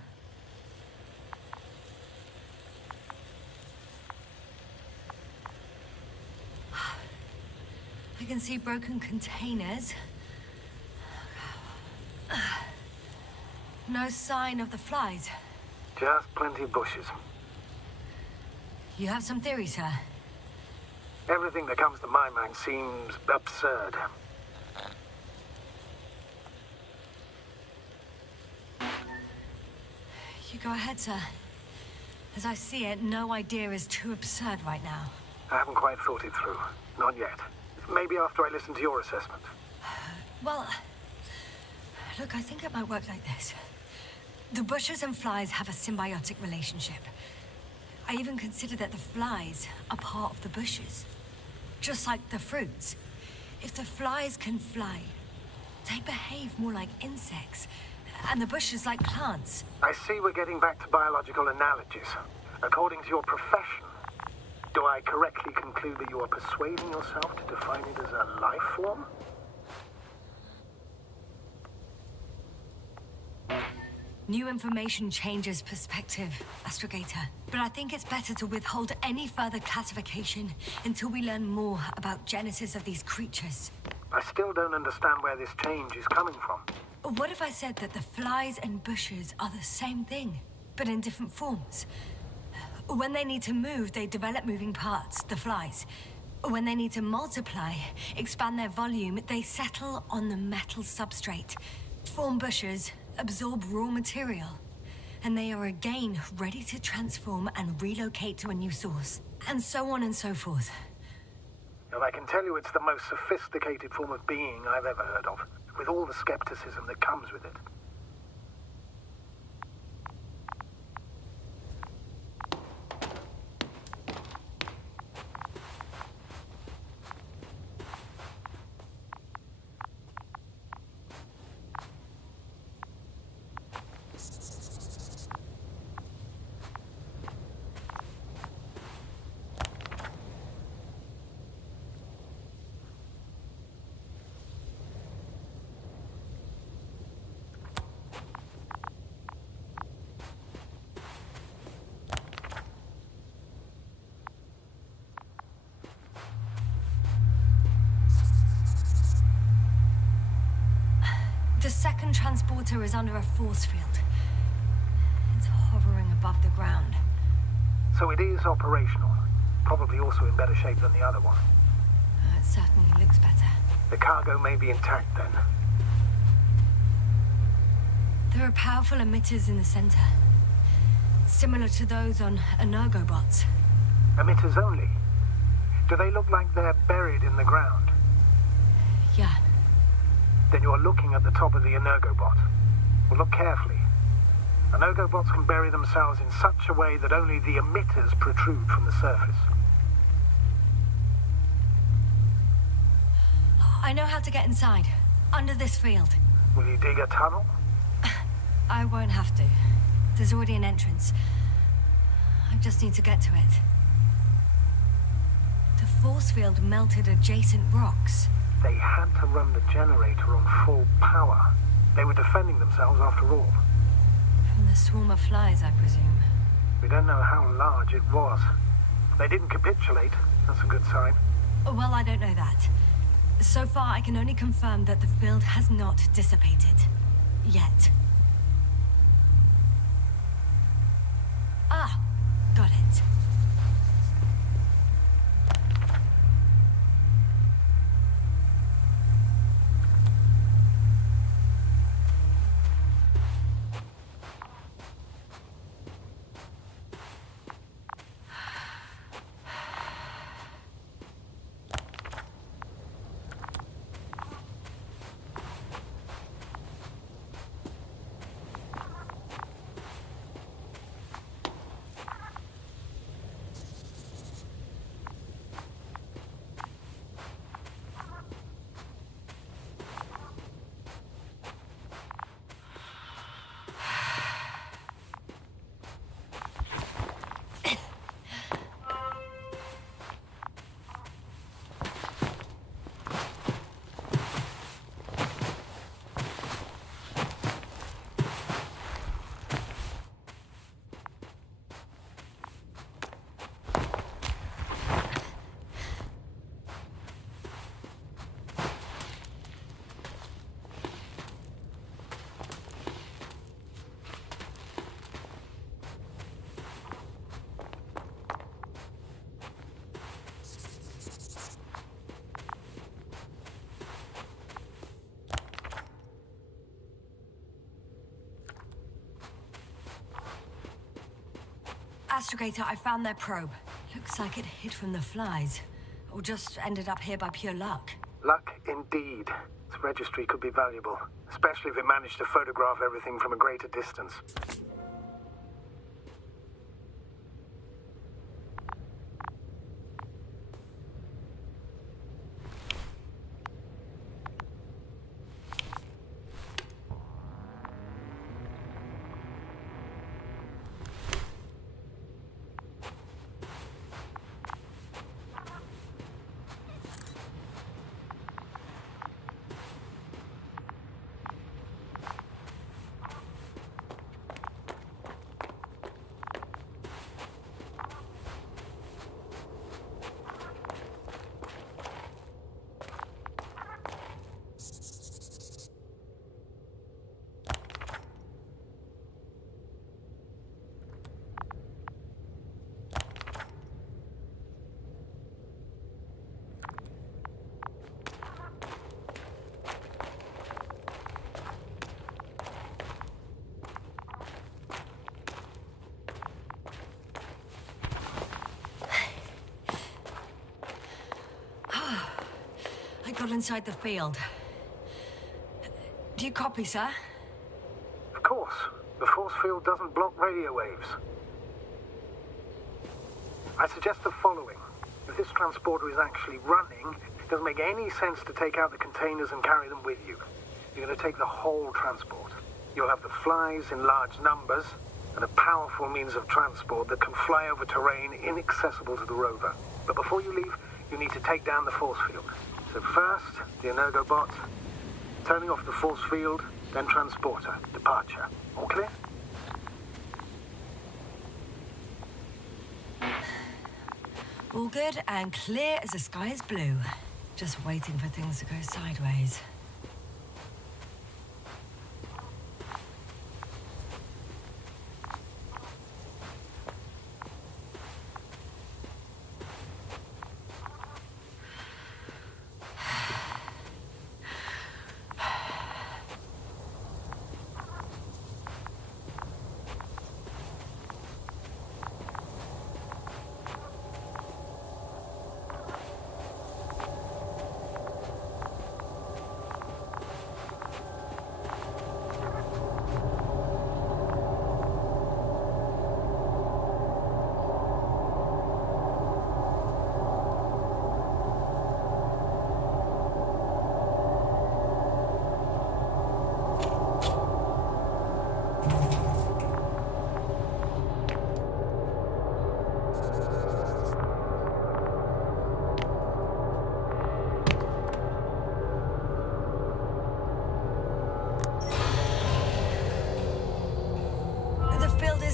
I can see broken containers. No sign of the flies. Just plenty of bushes. You have some theories, sir? Everything that comes to my mind seems absurd. You go ahead, sir. As I see it, no idea is too absurd right now. I haven't quite thought it through. Not yet. Maybe after I listen to your assessment. Well, look, I think it might work like this. The bushes and flies have a symbiotic relationship. I even consider that the flies are part of the bushes. Just like the fruits. If the flies can fly, they behave more like insects, and the bushes like plants. I see we're getting back to biological analogies. According to your profession, do I correctly conclude that you are persuading yourself to define it as a life form? New information changes perspective, Astrogator. But I think it's better to withhold any further classification until we learn more about genesis of these creatures. I still don't understand where this change is coming from. What if I said that the flies and bushes are the same thing, but in different forms? When they need to move, they develop moving parts, the flies. When they need to multiply, expand their volume, they settle on the metal substrate, form bushes, absorb raw material, and they are again ready to transform and relocate to a new source, and so on and so forth. And I can tell you it's the most sophisticated form of being I've ever heard of, with all the skepticism that comes with it. The second transporter is under a force field. It's hovering above the ground. So it is operational. Probably also in better shape than the other one. It certainly looks better. The cargo may be intact then. There are powerful emitters in the center. Similar to those on Energobots. Emitters only? Do they look like they're buried in the ground? Yeah. Then you're looking at the top of the Energobot. Well, look carefully. Energobots can bury themselves in such a way that only the emitters protrude from the surface. I know how to get inside. Under this field. Will you dig a tunnel? I won't have to. There's already an entrance. I just need to get to it. The force field melted adjacent rocks. They had to run the generator on full power. They were defending themselves after all. From the swarm of flies, I presume. We don't know how large it was. They didn't capitulate. That's a good sign. Well, I don't know that. So far, I can only confirm that the field has not dissipated. Yet. Ah, got it. astrogator, I found their probe. Looks like it hid from the flies, or just ended up here by pure luck. Luck indeed. Its registry could be valuable, especially if it managed to photograph everything from a greater distance. Got inside the field. Do you copy, sir? Of course. The force field doesn't block radio waves. I suggest the following. If this transporter is actually running, it doesn't make any sense to take out the containers and carry them with you. You're going to take the whole transport. You'll have the flies in large numbers, and a powerful means of transport that can fly over terrain inaccessible to the rover. But before you leave, you need to take down the force field. So first, the Energobot, turning off the force field, then transporter, departure. All clear? All good and clear as the sky is blue. Just waiting for things to go sideways.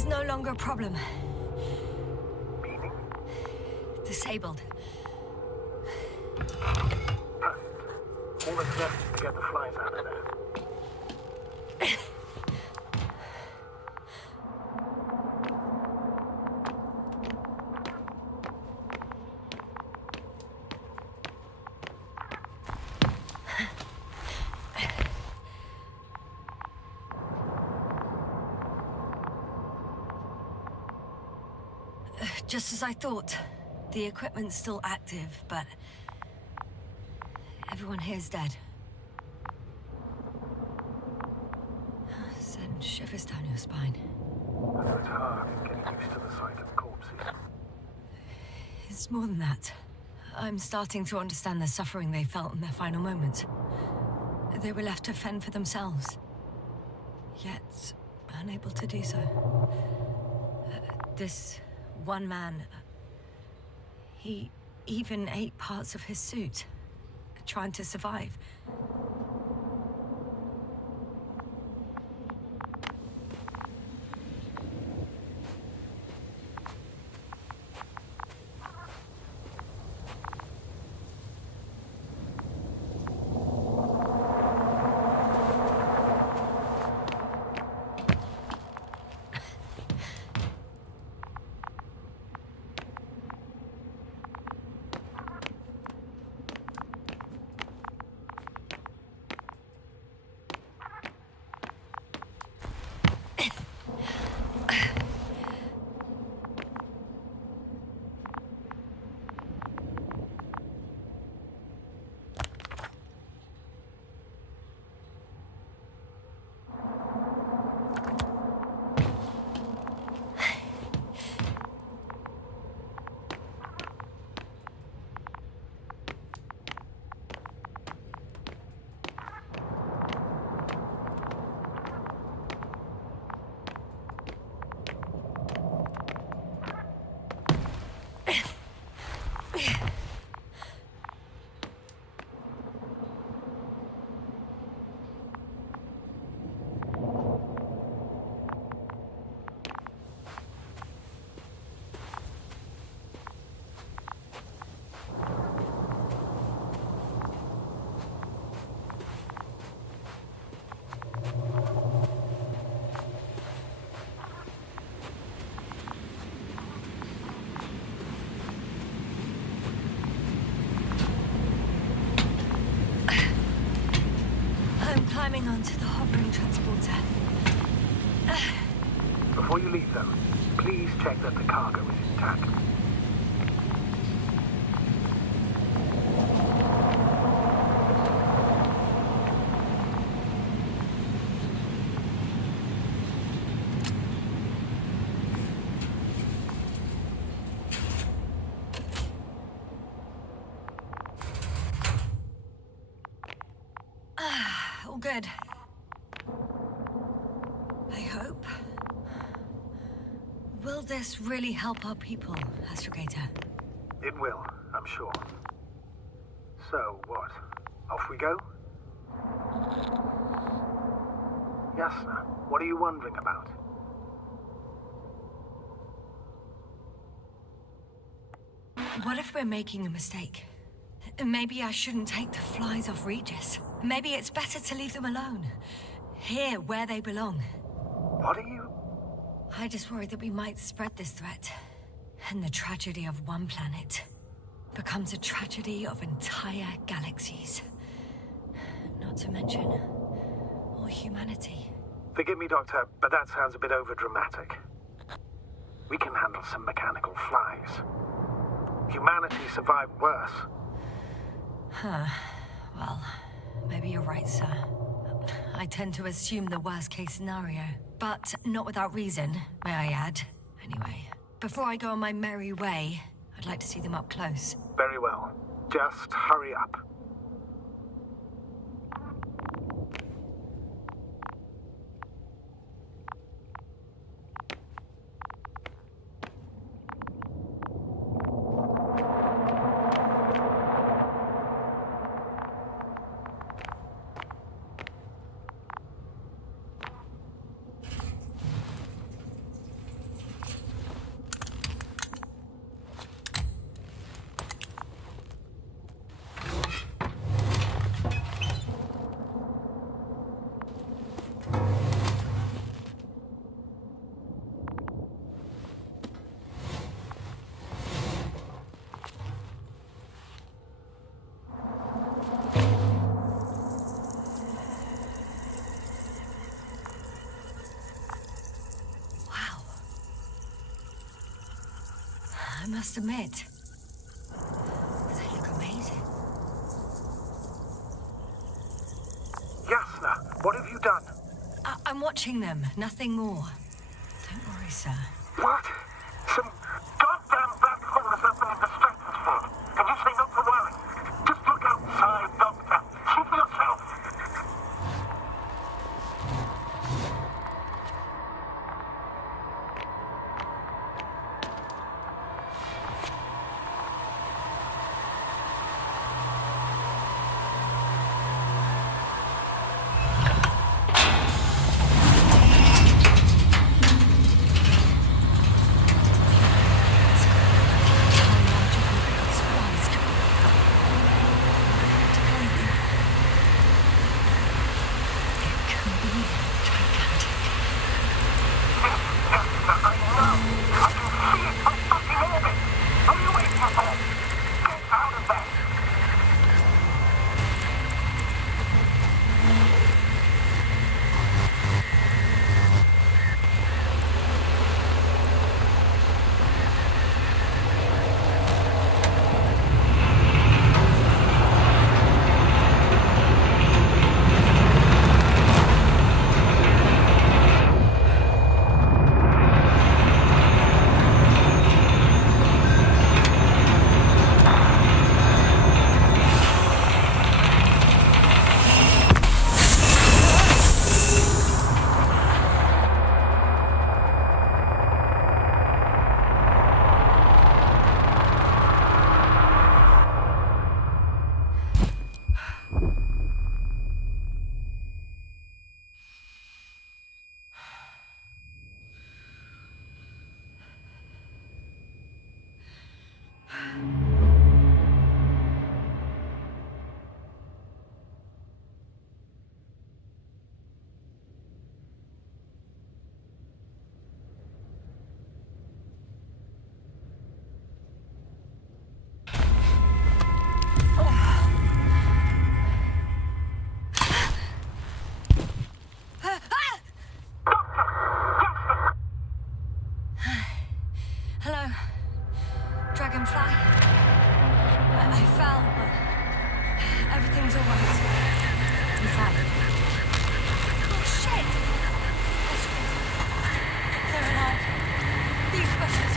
No longer a problem. Meaning? Disabled. Perfect. All that's left is to get the flies out of there. Just as I thought. The equipment's still active, but everyone here's dead. Send shivers down your spine. It's hard getting used to the sight of corpses. It's more than that. I'm starting to understand the suffering they felt in their final moments. They were left to fend for themselves, yet unable to do so. This one man, he even ate parts of his suit, trying to survive. climbing onto the hovering transporter. Before you leave, though, please check that the cargo is intact. All good. I hope. Will this really help our people, Astrogator? It will, I'm sure. So, what? Off we go? Yasna, what are you wondering about? What if we're making a mistake? Maybe I shouldn't take the flies off Regis. Maybe it's better to leave them alone. Here, where they belong. What are you... I just worry that we might spread this threat. And the tragedy of one planet becomes a tragedy of entire galaxies. Not to mention, all humanity. Forgive me, Doctor, but that sounds a bit overdramatic. We can handle some mechanical flies. Humanity survived worse. Huh. Well, maybe you're right, sir. I tend to assume the worst-case scenario. But not without reason, may I add. Anyway, before I go on my merry way, I'd like to see them up close. Very well. Just hurry up. I must admit, they look amazing. Yasna, what have you done? I'm watching them, nothing more. Don't worry, sir. What? Some goddamn black hole has opened in the stratosphere. Can you say not to worry? Just look outside, Doctor. See for yourself. be fine. Oh, shit! That's right. They're alive. These bushes.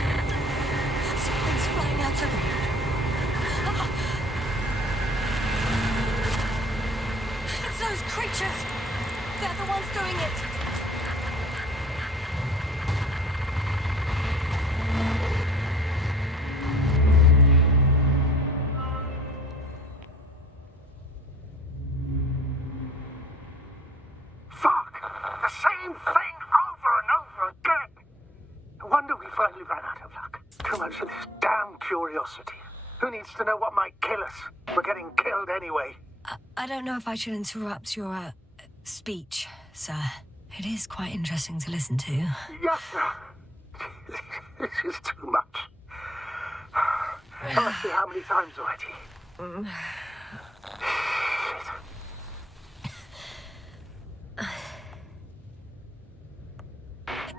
Something's flying out of them. Ah. It's those creatures. They're the ones doing it. Fuck! The same thing over and over again! No wonder we finally ran out of luck. Too much of this damn curiosity. Who needs to know what might kill us? We're getting killed anyway. I don't know if I should interrupt your speech, sir. It is quite interesting to listen to. Yes, sir. This is too much. I see how many times already.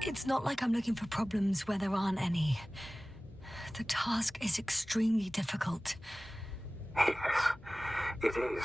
It's not like I'm looking for problems where there aren't any. The task is extremely difficult. Yes, it is.